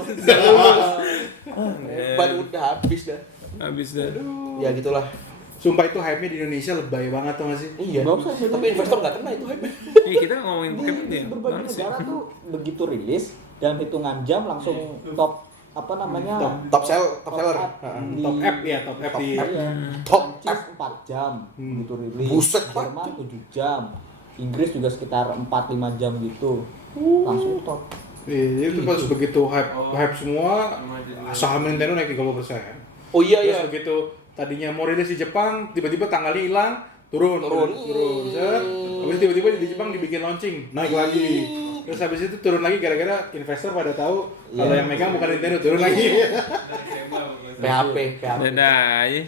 Baru udah habis dah. Habis dah. Ya gitulah. Sumpah itu hype-nya di Indonesia lebay banget tuh masih. Iya. Nggak usah, Tapi investor nggak kena itu hype. Iya kita ngomongin Pokemon Di ya. berbagai Mana sih? negara tuh begitu rilis dalam hitungan jam langsung top apa namanya, Top seller. app di Top app ya, top app di iya. Top Prancis 4 jam begitu rilis. Buset, Pak. Jerman 7 jam. Inggris juga sekitar 4-5 jam gitu. Langsung top. Iya, itu pas begitu hype semua saham Nintendo naik 30%. Oh iya Terus iya. begitu tadinya mau rilis di Jepang, tiba-tiba tanggalnya hilang, turun. Set. Habis tiba-tiba di Jepang dibikin launching, naik lagi. Terus habis itu turun lagi gara-gara investor pada tahu kalau yang megang bukan Nintendo, turun lagi. PHP. Dadah aja.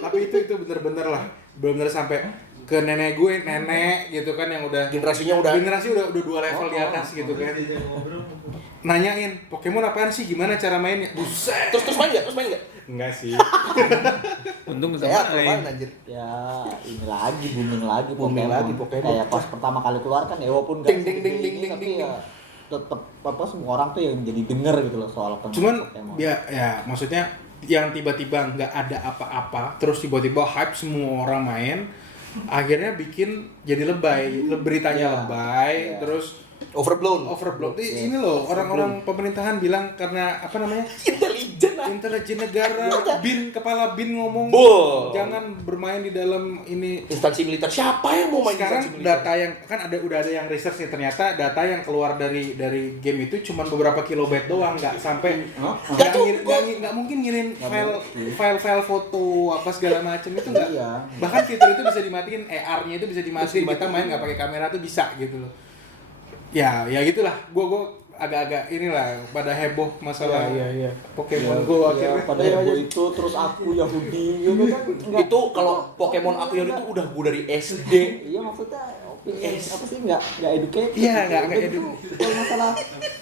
Tapi itu bener-bener lah, bener-bener sampai ke nenek gue, nenek gitu kan yang udah Generasinya udah. generasi udah 2 level di atas gitu kan. Nanyain Pokemon apaan sih, gimana cara mainnya? Buset. Terus main nggak? Enggak sih. Untung Sehat sama kalau main lain. anjir. Ya ini lagi booming lagi Booming Pokemon. lagi Pokemon. Kayak pas pertama kali keluar kan ya walaupun Ding, nggak ding, ding, segede ding, ini, ding, tapi ding, ya tetep apa semua orang tuh yang jadi denger gitu loh soal Cuman Pokemon. ya maksudnya yang tiba-tiba nggak ada apa-apa terus tiba-tiba hype semua orang main akhirnya bikin jadi lebay, beritanya Iya. lebay, Iya. terus Overblown. Ini loh orang-orang pemerintahan bilang karena apa namanya intelijen negara, kepala bin ngomong Bull. jangan bermain di dalam ini. Instansi militer. Siapa yang mau main Sekarang instansi militer? data yang kan udah ada yang research nih, ternyata data yang keluar dari game itu cuma beberapa kilobyte doang, nggak sampai nggak mungkin ngirim file foto apa segala macam itu nggak. Iya. Bahkan fitur itu bisa dimatiin, AR-nya itu bisa dimatiin, kita main nggak pakai kamera tuh bisa gitu loh. Ya gitulah. Gua agak-agak inilah pada heboh masalah Pokemon Go akhirnya. Pada heboh itu terus aku Yahudi gitu kan. Enggak. Itu kalau Pokemon aku yang itu udah gue dari SD. Iya maksudnya opini apa sih nggak educated. Iya, nggak Itu educated. kalau masalah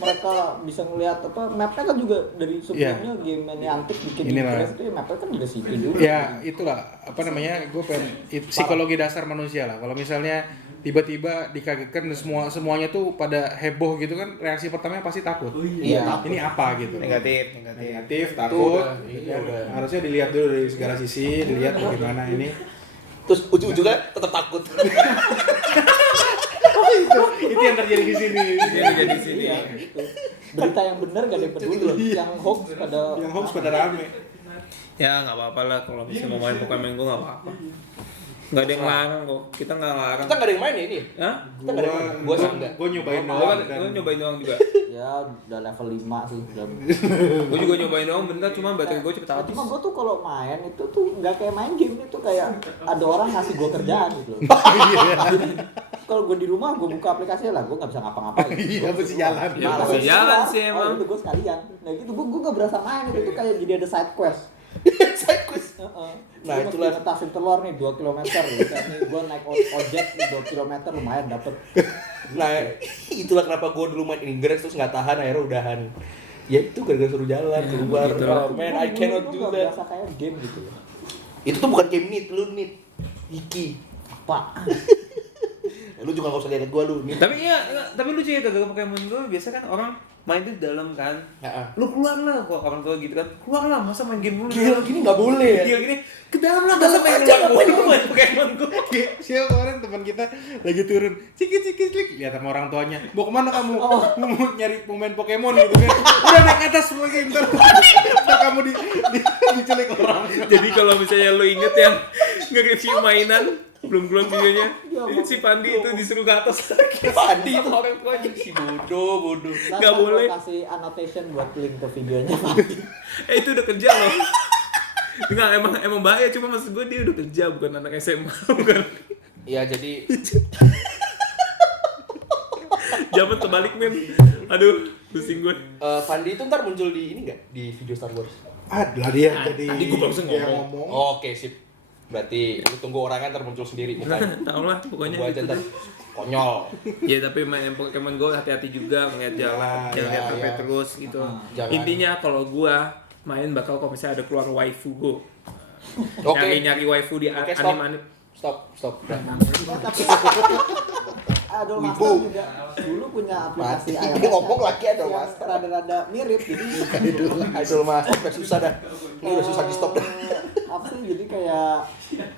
mereka bisa ngelihat apa mapnya kan juga dari sebelumnya game antik bikin Ini lah. interest itu mapnya kan dari situ dulu. Ya itulah apa namanya, gue pengen psikologi dasar manusia lah. Kalau misalnya tiba-tiba dikagetkan dan semuanya tuh pada heboh gitu kan, reaksi pertamanya pasti takut. Iya. Ini apa gitu? Negatif, takut. Iya, udah. Harusnya dilihat dulu dari segala sisi, dilihat bagaimana ini. Terus ujung-ujungnya tetap takut. Itu yang terjadi di sini. Dia jadi di sini. Iya, gitu. Berita yang benar gak ada yang peduli, yang hoax pada rame. Ya nggak apa-apa lah kalau misalnya mau main Pokemon Go nggak apa-apa. Nggak ada yang larang kok. Kita nggak larang. Kita nggak ada yang main ya ini. Hah? Kita nggak ada yang main. Gua sih enggak. Gue nyobain Lo doang. kan lo nyobain doang juga. ya udah level 5 sih udah. Gue juga nyobain doang bentar, cuma baterai gue cepet habis. Cuma gue tuh kalau main itu tuh nggak kayak main game, itu kayak ada orang ngasih gue kerjaan gitu loh. Jadi kalau gue di rumah gue buka aplikasinya lah, gue nggak bisa ngapa-ngapain. Iya, mesti jalan. Ya, mesti jalan sih emang. Itu gue sekalian. Nah gitu gue nggak berasa main, itu kayak jadi ada side quest. Side quest. Nah itulah ngetasin telur nih 2 km gitu kan. Nih gue naik ojek 2 km lumayan dapet. Nah, itulah kenapa gue dulu main Inggris terus nggak tahan, akhirnya udahan. Ya itu gara-gara suruh jalan keluar. gitu Oh, lah. man, I cannot do Gue nggak that. berasa kayak game gitu loh. Itu tuh bukan game nit, lu nit. Iki. Pak. Lu juga nggak usah lihat gue lu. Nit. Tapi iya, tapi lucu ya kagak Pokemon Go biasa kan orang main di dalam kan. Heeh. Lu keluar lah, kok orang tua gitu kan. Keluar lah, masa main game mulu. Gila, gini nggak boleh ya? Gila gini, ke dalam lah, masa main main Pokemon Go. Siapa kemarin teman kita lagi turun, cikit, lihat sama orang tuanya, mau kemana kamu? Mau nyari pemain Pokemon gitu kan? Udah naik atas lagi, ntar kamu diculik orang. Jadi kalau misalnya lu inget yang nge-review mainan, belum keluar videonya, si Pandi itu disuruh ke atas lagi. Pandi itu orang tuanya si bodoh. Nggak boleh. Gue kasih annotation buat link ke videonya. Itu udah kerja loh. Enggak, emang bahaya, cuma maksud gue dia udah kerja, bukan anak SMA, bukan. Iya, jadi Zaman terbalik men. Aduh, pusing gue. Fandi itu ntar muncul di ini nggak? Di video Star Wars. Adalah dia jadi. Tadi gua langsung dia ngomong. Oke, sip. Berarti lu tunggu orangnya ntar muncul sendiri bukan? Tahu lah pokoknya. Tunggu aja gitu. ntar. Konyol. Ya tapi main Pokemon Go hati-hati juga melihat jalan, jangan lihat HP terus gitu. Jangan. Intinya kalau gua main bakal kalau misalnya ada keluar waifu Go. Oke. Nyari waifu di Oke, stop. anime. Stop. Udah. Adol Master juga dulu punya aplikasi Ini iOS ngomong lagi Adol yang Master. rada-rada mirip, jadi Idol mas, sampai susah dah. Ini udah susah di stop dah. apa sih, jadi kayak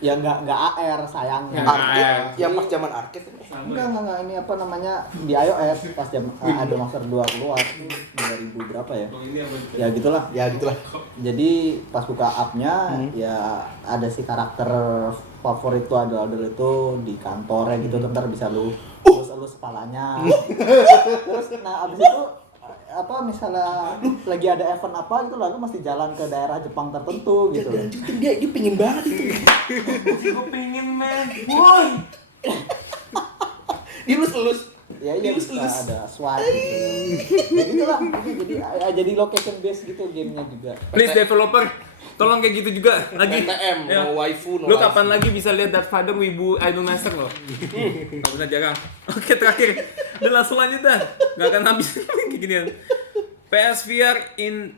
ya nggak AR sayangnya. Arcade, yang pas zaman arcade. Enggak, ini apa namanya, di iOS pas Adol Master 2 keluar 2000 berapa ya? Ya gitulah. Ya gitulah. Jadi pas buka app-nya ya ada si karakter favorit tuh adol itu di kantornya gitu, ntar bisa lu elus kepalanya. Terus nah abis itu apa misalnya lagi ada event apa gitu, lalu mesti jalan ke daerah Jepang tertentu gitu. Dia pingin banget itu. Gue pingin men. Woi. Dilus-elus. Ya iya bisa ada swipe gitu. Ya gitulah. Jadi location based gitu gamenya juga. Please developer, tolong kayak gitu juga lagi. NTM, Ya. no waifu, no Lu waifu. kapan lagi bisa lihat Darth Vader wibu Idol Master lo? Gak pernah jarang. Oke terakhir, udah langsung lanjut dah. Gak akan habis kayak ginian. PSVR in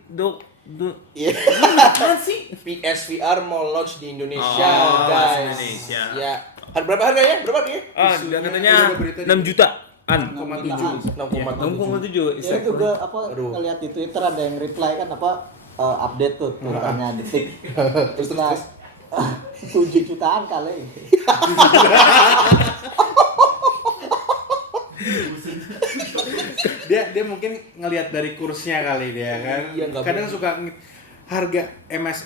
Iya. Apaan sih? PSVR mau launch di Indonesia, Oh, guys. Indonesia. Ya. Berapa harganya? Berapa harganya? Dia katanya Udah berita 6 jutaan. 6,7. 6,7. 6,7. Ya itu gue apa Aduh. ngeliat di Twitter ada yang reply kan apa update tuh tulisannya detik. Terus. 7 jutaan kali. Dia mungkin ngelihat dari kursnya kali dia kan. Iya, nggak Kadang mungkin. suka harga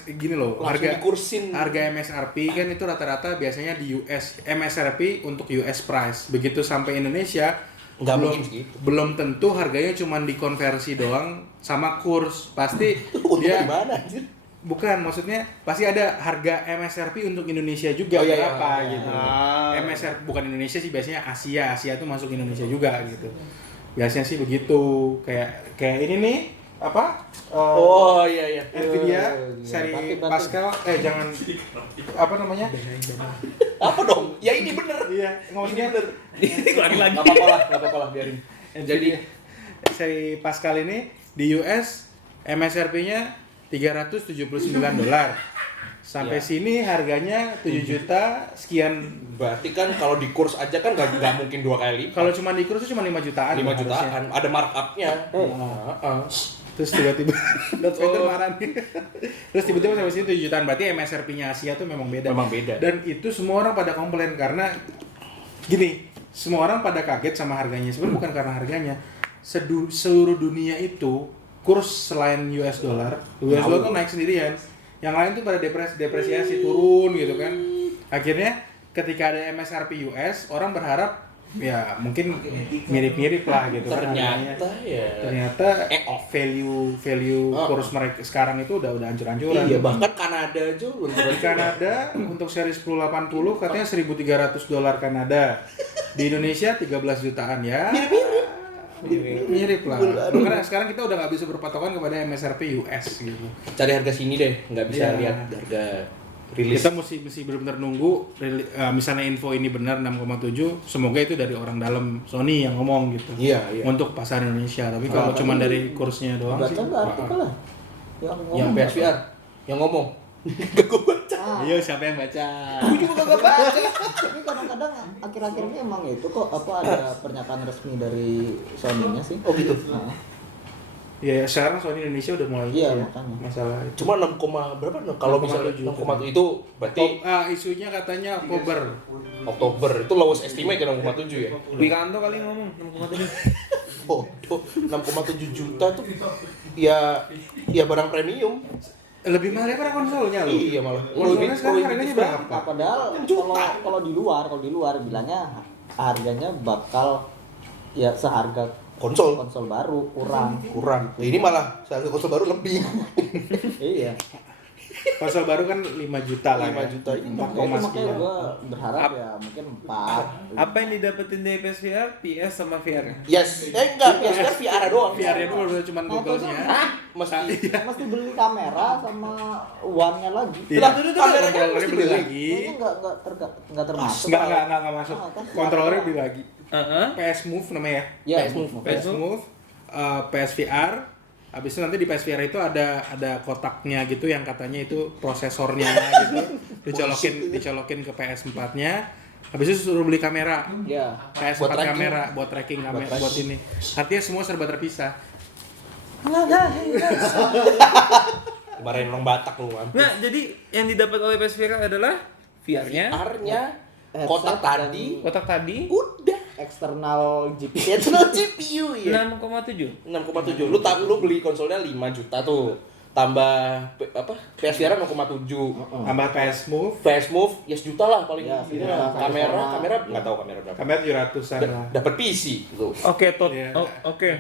gini loh, Langsung dikursin. harga MSRP kan itu rata-rata biasanya di US MSRP untuk US price. Begitu sampai Indonesia Nggak belum mungkin segitu. belum tentu harganya cuma dikonversi doang sama kurs. Pasti Untung dia gimana anjir? bukan, maksudnya pasti ada harga MSRP untuk Indonesia juga Oh, iya, berapa iya. gitu. Ah. MSRP bukan Indonesia sih, biasanya Asia tuh masuk Indonesia juga gitu. Biasanya sih begitu. Kayak ini nih apa? Oh iya. Nvidia Gila, seri berarti- Pascal jangan apa namanya? Apa dong? Ya ini bener. Iya, ngomongnya Lagi-lagi. Nggak apa-apa lah, biarin. jadi seri Pascal ini di US MSRP-nya $379. Sampai Iya. sini harganya 7 juta sekian. Berarti kan kalau di kurs aja kan nggak mungkin 2 kali lipat. Kalau cuma di kurs itu cuma 5 jutaan. 5 harusnya. jutaan, ada markup-nya. Terus tiba-tiba Darth Vader marah nih. Terus tiba-tiba sampai sini 7 jutaan. Berarti MSRP-nya Asia tuh memang beda. Memang beda. Dan itu semua orang pada komplain karena gini, semua orang pada kaget sama harganya. Sebenarnya bukan karena harganya. Seluruh dunia itu kurs selain US dollar tuh naik sendirian. Yang lain tuh pada depresiasi turun gitu kan. Akhirnya ketika ada MSRP US, orang berharap ya mungkin mirip-mirip lah gitu kan harganya. Ternyata value kurs mereka sekarang itu udah hancur-hancuran. Iya, bahkan Kanada aja belum Di Kanada untuk seri 1080 katanya $1.300 Kanada. Di Indonesia 13 jutaan ya. Mirip lah. Karena sekarang kita udah nggak bisa berpatokan kepada MSRP US gitu. cari harga sini deh, nggak bisa Iya. lihat harga rilis. Kita mesti benar-benar nunggu misalnya info ini benar 6,7, semoga itu dari orang dalam Sony yang ngomong gitu. Iya. Untuk pasar Indonesia. Tapi kalau cuma dari kursnya doang Baca sih. nggak artikel lah. Yang PSVR yang ngomong. Gak gue baca. Iya, siapa yang baca? Gue juga gak baca. Tapi kadang-kadang akhir-akhir ini emang itu kok ada pernyataan resmi dari Sony-nya sih. Oh gitu. Nah, Ya, sekarang Sony Indonesia udah mulai Iya, ya, makanya. masalah itu. Cuma 6, berapa? Kalau misalnya 6,7 itu berarti Isunya katanya Oktober. Oktober itu lowest estimate ya 6,7 ya. Wikanto kali ngomong 6,7. Oh, tuh 6,7 juta tuh ya barang premium. Lebih mahal daripada konsolnya loh. Iya malah. Konsolnya sekarang harganya berapa? padahal kalau di luar bilangnya harganya bakal ya seharga Konsol konsol baru kurang. Ini malah harga konsol baru lebih. Iya. Konsol baru kan 5 juta lah. 5 ya. juta ini. 4,9. Makanya gue berharap ya mungkin 4. Apa yang didapetin dari PSVR, PS sama VR? Yes. Enggak, biasanya VR doang. VR-nya tuh udah cuma Google-nya. Mesti. Mesti beli kamera sama uangnya lagi. Iya. Kameranya Kontrolernya mesti beli beli lagi. Kayaknya nggak termasuk. Enggak masuk. Ah, kan. Kontrolernya beli lagi. Heeh. PS Move namanya Ya, ya. PS Move, PSVR. Habis itu nanti di PSVR itu ada kotaknya gitu yang katanya itu prosesornya gitu. Dicolokin ke PS4-nya. Habis itu suruh beli kamera. Ya. PS4 Buat tracking. kamera, buat tracking kamera, buat ini. Artinya semua serba terpisah. Dimarahin orang Batak lu, Mam. Nah, jadi yang didapat oleh PSVR adalah VR-nya, VR-nya Headset kotak dan tadi kotak tadi udah eksternal GPU. internal GPU ya. 6,7. 6,7. Lu beli konsolnya 5 juta tuh. Tambah PSVR 6,7. Tambah PS Move, PS Move ya sejuta lah paling. Ya, Gitu sejuta. lah. Kamera enggak tahu kamera berapa. kamera 700-an lah. Dapat PC gitu. Oke, tot. Iya. Oh, oke.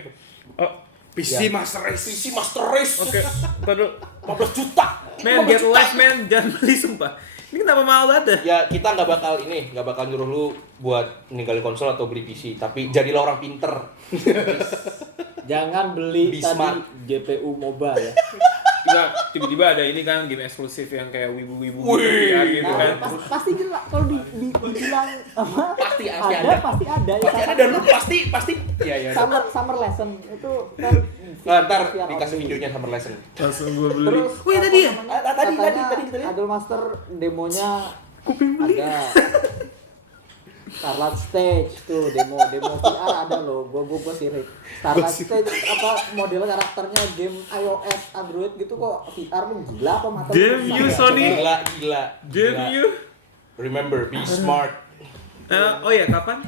Oh, PC Master Race. PC Master Race. oke. Tadu. 15 juta. Man, get life, man. Jangan beli sumpah. Ini kenapa mahal banget ya? Ya kita nggak bakal nyuruh lu buat ninggalin konsol atau beli PC, tapi jadilah orang pinter. Jangan beli Be tadi smart. GPU MOBA ya. Tiba-tiba ada ini kan game eksklusif yang kayak wibu-wibu Wih. VR gitu kan. Pasti jelas kalau dibilang apa? Pasti ada. Pasti ada. Ya, Pasti ada dan lu pasti ya. Summer lesson itu kan Ntar VR dikasih only. videonya Summer Lesson. Langsung gue beli. Terus Wih, tadi ya? Tadi katanya kita lihat. Idol Master demonya Kuping beli. ada. Starlight Stage tuh demo VR ada loh, gua sirik. Starlight Stage apa model karakternya game iOS, Android gitu kok VR lu gila apa mata lu Damn rusak you, ya? Sony. Gila. Damn you. Remember, be smart. Oh ya, kapan?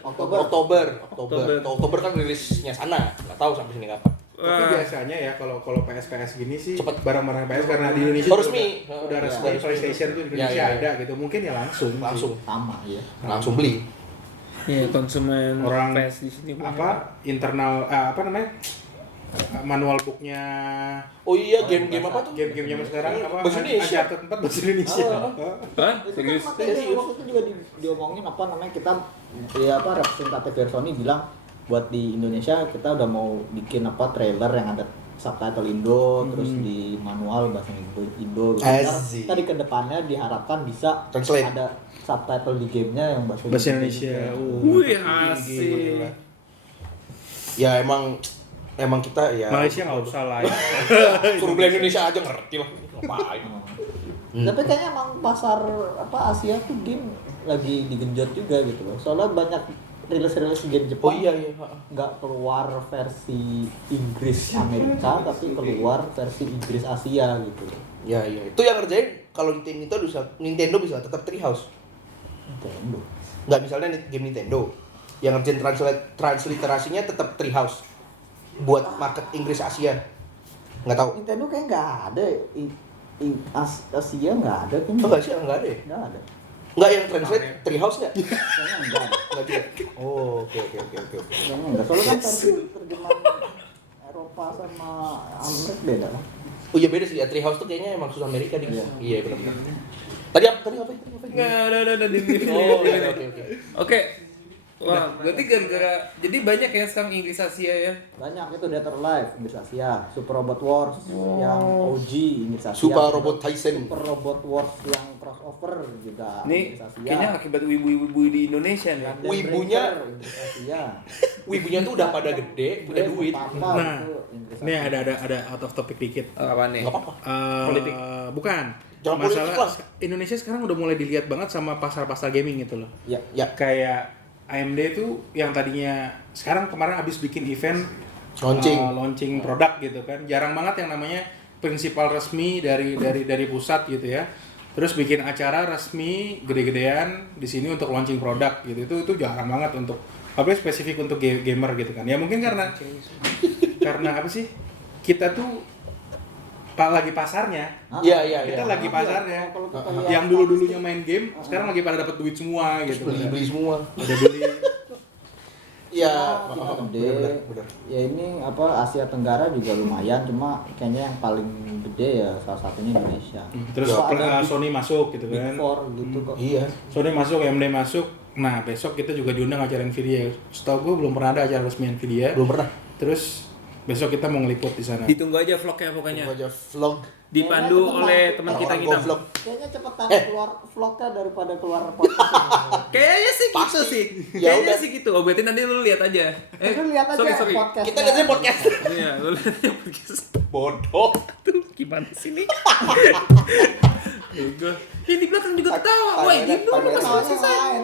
Oktober kan rilisnya sana. Nggak tahu sampai sini kapan. Tapi biasanya ya kalau PS gini sih Cepet. barang-barang PS karena di Indonesia Oh, resmi. udah resmi Ya. PlayStation tuh di Indonesia Ya. ada gitu. Mungkin ya langsung. Sama ya. Langsung beli. Iya, konsumen Orang PS di sini Apa internal apa namanya? Manual booknya Oh iya, game apa tuh? game zaman sekarang apa? Bahasa Indonesia. Uncharted 4 bahasa Indonesia. Hah? Itu kan Serius? makanya waktu itu juga diomongin apa namanya kita ya apa representatif dari Sony bilang buat di Indonesia kita udah mau bikin apa trailer yang ada subtitle Indo terus di manual bahasa Indo gitu. Asik. Tadi ke depannya diharapkan bisa Translate. ada subtitle di gamenya yang bahasa Bahasa Indonesia. Wih, asik. Ya emang kita ya Malaysia nggak usah lah. Ya. suruh beli Indonesia aja ngerti lah. Ngapain? Tapi kayaknya emang pasar apa Asia tuh game lagi digenjot juga gitu loh. Soalnya banyak rilis game Oh Jepang iya. nggak keluar versi Inggris Amerika tapi keluar versi Inggris Asia gitu. Ya. Itu yang ngerjain kalau Nintendo bisa tetap Treehouse. Nintendo. Nggak misalnya game Nintendo yang ngerjain transliterasinya tetap Treehouse buat market Inggris Asia. Nggak tahu. Nintendo kayak nggak ada Asia nggak ada kan? Enggak sih, enggak ada ya? Nggak ada. Enggak yang translate Treehouse enggak? Kayaknya nggak ada. Enggak juga. Oh, oke. Kayaknya nggak. Soalnya kan versi terjemahan Eropa sama Amerika beda kan? Oh iya beda sih, ya, Treehouse tuh kayaknya emang khusus Amerika deh. Iya. Iya benar. Tadi apa? Nggak, udah. Oh, iya, oke. Oke. Wah, berarti gara-gara jadi banyak ya sekarang Inggris Asia ya. Banyak itu Dead or Alive Inggris Asia, Super Robot Wars yang OG Inggris Asia, Super Robot Tyson. Super Robot Wars yang crossover juga Nih, Inggris Asia. kayaknya akibat wibu-wibu di Indonesia nih. Gundam wibunya- Breaker, Inggris Asia. Wibunya tuh udah pada gede, punya duit. Papa, Nah, itu Inggris Ini Asia. ada out of topic dikit. Apa nih? Enggak apa-apa. Politik. Bukan. Jangan politik Masalah lah. Indonesia sekarang udah mulai dilihat banget sama pasar-pasar gaming gitu loh. Ya, Ya, Kayak AMD tuh yang tadinya sekarang kemarin habis bikin event launching produk gitu kan. Jarang banget yang namanya prinsipal resmi dari pusat gitu ya. Terus bikin acara resmi gede-gedean di sini untuk launching produk gitu. Itu jarang banget untuk apalagi spesifik untuk gamer gitu kan. Ya mungkin karena apa sih? Kita tuh lagi pasarnya. Iya. Kita lagi pasarnya. Kalau kita lihat Yang dulu-dulunya main game, sekarang lagi pada dapat duit semua gitu. beli semua. Udah beli. Iya, kita gede. benar. Ya ini apa Asia Tenggara juga lumayan, cuma kayaknya yang paling gede ya salah satunya Indonesia. Terus Kok ada Sony masuk gitu Big kan. Four gitu kok. Iya. Sony masuk, AMD masuk. Nah, besok kita juga diundang acara Nvidia. Setahu gue belum pernah ada acara resmi Nvidia. Belum pernah. Terus besok kita mau ngeliput di sana. Ditunggu aja vlognya pokoknya. Gua aja vlog. Dipandu Kayaknya oleh cepat teman kita Orang yang gua hitam. vlog. Kayaknya cepetan keluar vlognya daripada keluar podcast. Kayaknya sih gitu Pasti. sih. Ya Kayaknya udah. sih gitu. Oh, berarti nanti lu lihat aja. Lu lihat aja sorry. podcast. Kita lihat aja podcast. Iya, lu lihat aja podcast. Bodoh. Tuh, gimana sih nih? Bego. Ini di belakang juga ketawa. Woi, diem dulu Pandangan- masih Ketahuan selesai. yang lain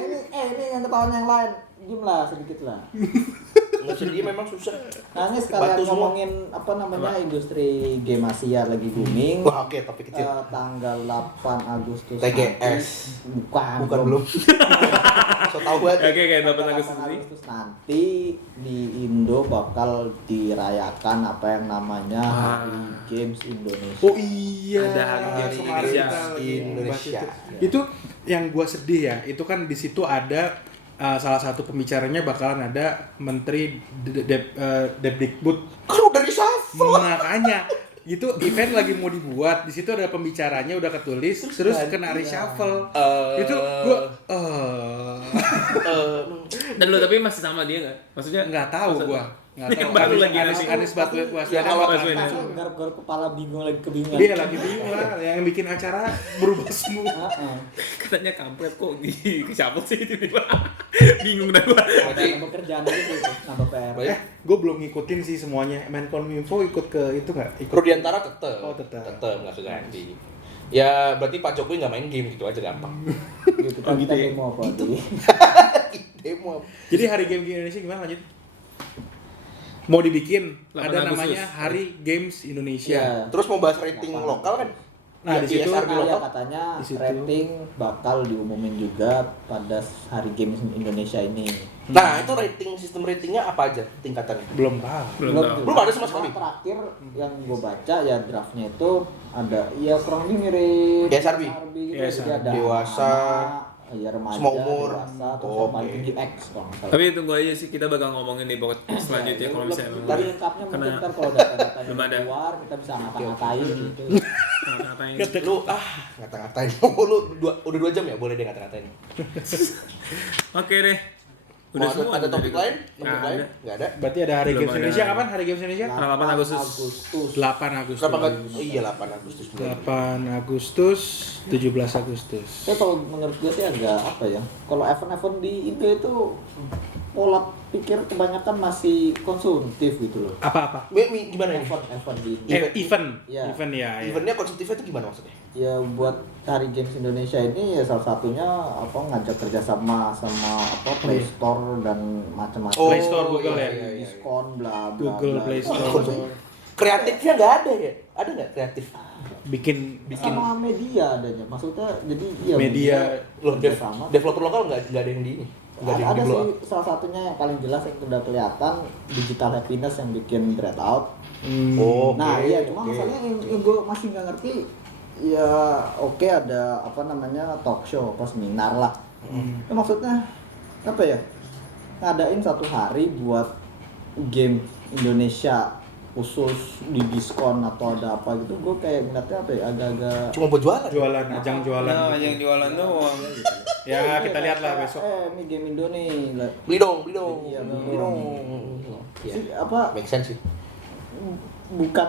ini yang ketahuan yang lain. Diem lah sedikit lah. Nggak sedih memang susah. Nah ini sekalian Bantu semua. ngomongin apa namanya industri game Asia lagi booming. Wah, oke, topik kecil. Tanggal 8 Agustus TGS. nanti. Bukan Belum. So tahu banget. Oke, 8 Tanggal Agustus ini. nanti di Indo bakal dirayakan apa yang namanya Hari Games Indonesia. Oh iya. Ada Hari Games Kemarin Indonesia. kita lagi Indonesia. bahas itu yang gua sedih ya. Itu kan di situ ada salah satu pembicaranya bakalan ada Menteri Depdikbud. Kan udah reshuffle. Makanya itu event lagi mau dibuat, di situ ada pembicaranya udah ketulis, terus kena reshuffle. Itu gua Dan lu tapi masih sama dia nggak? Maksudnya nggak tahu gua. Nggak Yang tahu. baru lagi Anies Baswedan. Ya, kalau Baswedan. Garap-garap kepala bingung lagi kebingungan. Dia lagi bingung lah, yang bikin acara berubah semua. Heeh. katanya kampret kok di siapa sih tiba-tiba. Bingung dah gua. Nambah kerjaan aja gitu, nambah PR. Baik. Gue belum ngikutin sih semuanya. Menkominfo ikut ke itu nggak? Ikut. Rudiantara tetep. Oh, tetep. Tetep nggak seganti. Ya berarti Pak Jokowi nggak main game gitu aja gampang. Gitu kan gitu kita ya? demo apa di Demo. Jadi hari game di Indonesia gimana lanjut? Mau dibikin 8 ada Agustus. namanya Hari Games Indonesia. Iya. Terus mau bahas rating Gampang. lokal kan? Nah, di situ ISRB Nah, ya lokal. katanya Di situ. rating bakal diumumin juga pada Hari Games Indonesia ini. Nah, itu sistem ratingnya apa aja tingkatannya? Belum tahu. Belum tahu. Belum ada sama sekali. Terakhir yang gue baca ya draftnya itu ada ya kurang lebih mirip ISRB. gitu. Iya, Jadi ada dewasa, anak, ya remaja, semua umur. dewasa, terus Oh, yang paling oke. tinggi X kalau nggak salah. Tapi tunggu aja sih, kita bakal ngomongin di podcast selanjutnya kalau misalnya memang Dari udah. lengkapnya mungkin Karena ntar kalau data-datanya belum ada. keluar kita bisa ngata-ngatain gitu. ngata-ngatain. Lu ngata-ngatain. Lu udah 2 jam ya boleh deh ngata-ngatain. Oke deh. Udah Mau semua. ada topik lain? Nggak Topik lain? ada. Enggak ada. Berarti ada Hari Belum Games ada. Indonesia kapan? Hari Games Indonesia? 8 Agustus. 8 Agustus. Kenapa enggak? Oh iya 8 Agustus juga. 8 Agustus, 17 Agustus. Tapi kalau menurut gue sih agak apa ya? Kalau event-event di Indo itu pola pikir kebanyakan masih konsumtif gitu loh. Apa-apa? Gimana ini? Event di Indo. Event. Iya. Event ya. Eventnya konsumtifnya itu gimana maksudnya? Ya buat Hari Games Indonesia ini ya salah satunya apa ngajak kerjasama sama apa Play Store dan macam-macam. Play Store Google ya? iya. Diskon bla bla. Google bla, Play bla. Store. Kreatifnya nggak ada ya? Ada nggak kreatif? Bikin Sama media adanya. Maksudnya jadi iya Media. Loh, kerjasama. developer lokal nggak ada yang di ini. Nggak Ada, yang ada di blow sih up. salah satunya yang paling jelas yang udah kelihatan Digital Happiness yang bikin Dreadout. Oh, Nah oke, iya cuma oke. masalahnya yang gue masih nggak ngerti ya oke ada apa namanya talk show apa seminar lah. Ya, maksudnya apa ya ngadain satu hari buat game Indonesia khusus di diskon atau ada apa gitu gue kayak ngeliatnya apa ya agak-agak Cuma buat jualan. jualan, ajang jualan. Nah, yang jualan doang. Ya, kita lihat lah besok. ini game Indo nih Beli dong, beli dong. Iya, Beli dong. Iya. sih, apa Make sense sih. bukan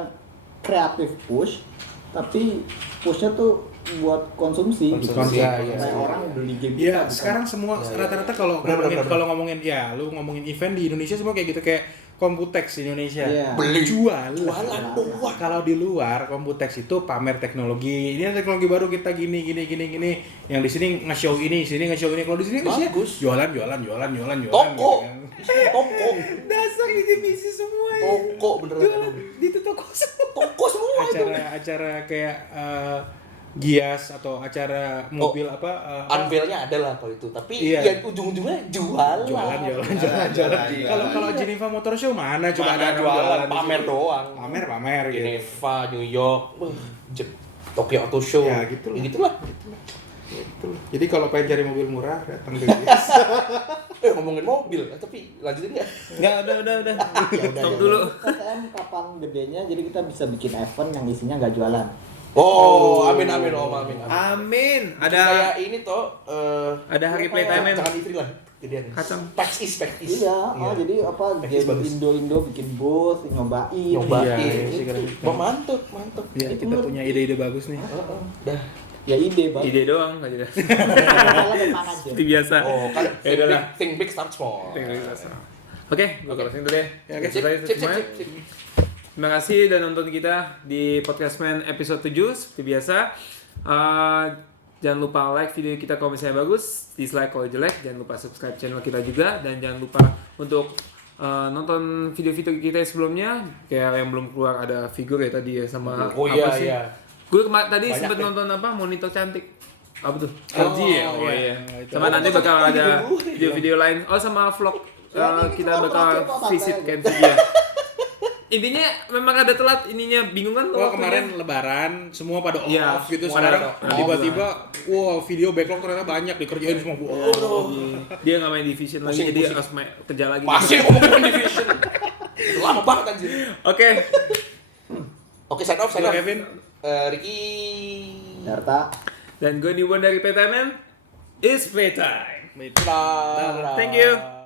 kreatif push tapi pushnya tuh buat konsumsi gitu. Konsumsi, iya, iya. Kayak orang beli game Ya, kita, bukan- sekarang semua rata-rata kalau Benar, ngomongin benar. kalau ngomongin ya, lu ngomongin event di Indonesia semua kayak gitu kayak Computex di Indonesia. Iya. Beli. Jualan. Jualan doang. Kalau di luar Computex itu pamer teknologi. Ini ada teknologi baru kita gini. Yang di sini nge-show ini, sini nge-show ini. Kalau di sini isinya Bagus. jualan. Toko. gitu kan. Toko. Dasar misi semua ya. Toko beneran. Jualan di toko semua. Toko semua itu. Acara kayak Gias atau acara mobil Unveil-nya ada lah kalau itu, tapi Iya. ya ujung-ujungnya jualan. jualan. Kalau Geneva Motor Show mana coba Mana ada jualan, di pamer situ. doang. Pamer gitu. Geneva, New York, Tokyo Auto Show. Ya, gitu lah. Gitulah. Gitu. Jadi kalau pengen cari mobil murah datang ke Gias. Ngomongin mobil, tapi lanjutin nggak? Enggak, udah. Stop dulu. KTM kapan gedenya jadi kita bisa bikin event yang isinya nggak jualan. Oh, amin om, amin. Amin. Ada Ada kayak ini toh. ada hari playtime Jangan istri lah. Gedean. Kacang. Pax is. Iya, jadi apa Teknis game bagus. Indo bikin booth, nyobain. Nyobain. Iya, sih, keren. Wah, mantep. Ya, kita punya ide-ide bagus nih. Dah. Ya ide bang. ide doang enggak jelas. Masalah depan aja. Seperti biasa. Oh, kan Ya udahlah. think big, start small. Oke, gue closing dulu deh. Ya, oke. Sip, Selesai sip. semuanya. Terima kasih udah nonton kita di Podcast Man episode 7 seperti biasa. Jangan lupa like video kita kalau misalnya bagus, dislike kalau jelek, jangan lupa subscribe channel kita juga, dan jangan lupa untuk nonton video-video kita sebelumnya, kayak yang belum keluar ada figur ya tadi ya sama Oh apa iya, sih? iya. Gue tadi Banyak sempet deh. nonton apa monitor cantik. Apa tuh? Oh, LG ya? Oh iya. iya. Itu. Sama nanti bakal ada video-video lain. Oh sama vlog kita bakal visit ke Nvidia. Intinya memang ada telat ininya, bingung kan? Wah, waktunya? kemarin lebaran semua pada Iya, off gitu semua sekarang ada off. tiba-tiba video backlog ternyata banyak dikerjain semua. Wow. Dia nggak main Division lagi, Pusing, jadi pusing. harus kerja lagi. Masih ngomongin division. Lama banget anjir. Oke. Oke, sign off. Halo, Kevin. Ricky. Darta. Dan gue Newborn dari PTMM. It's playtime. Dadah. Thank you.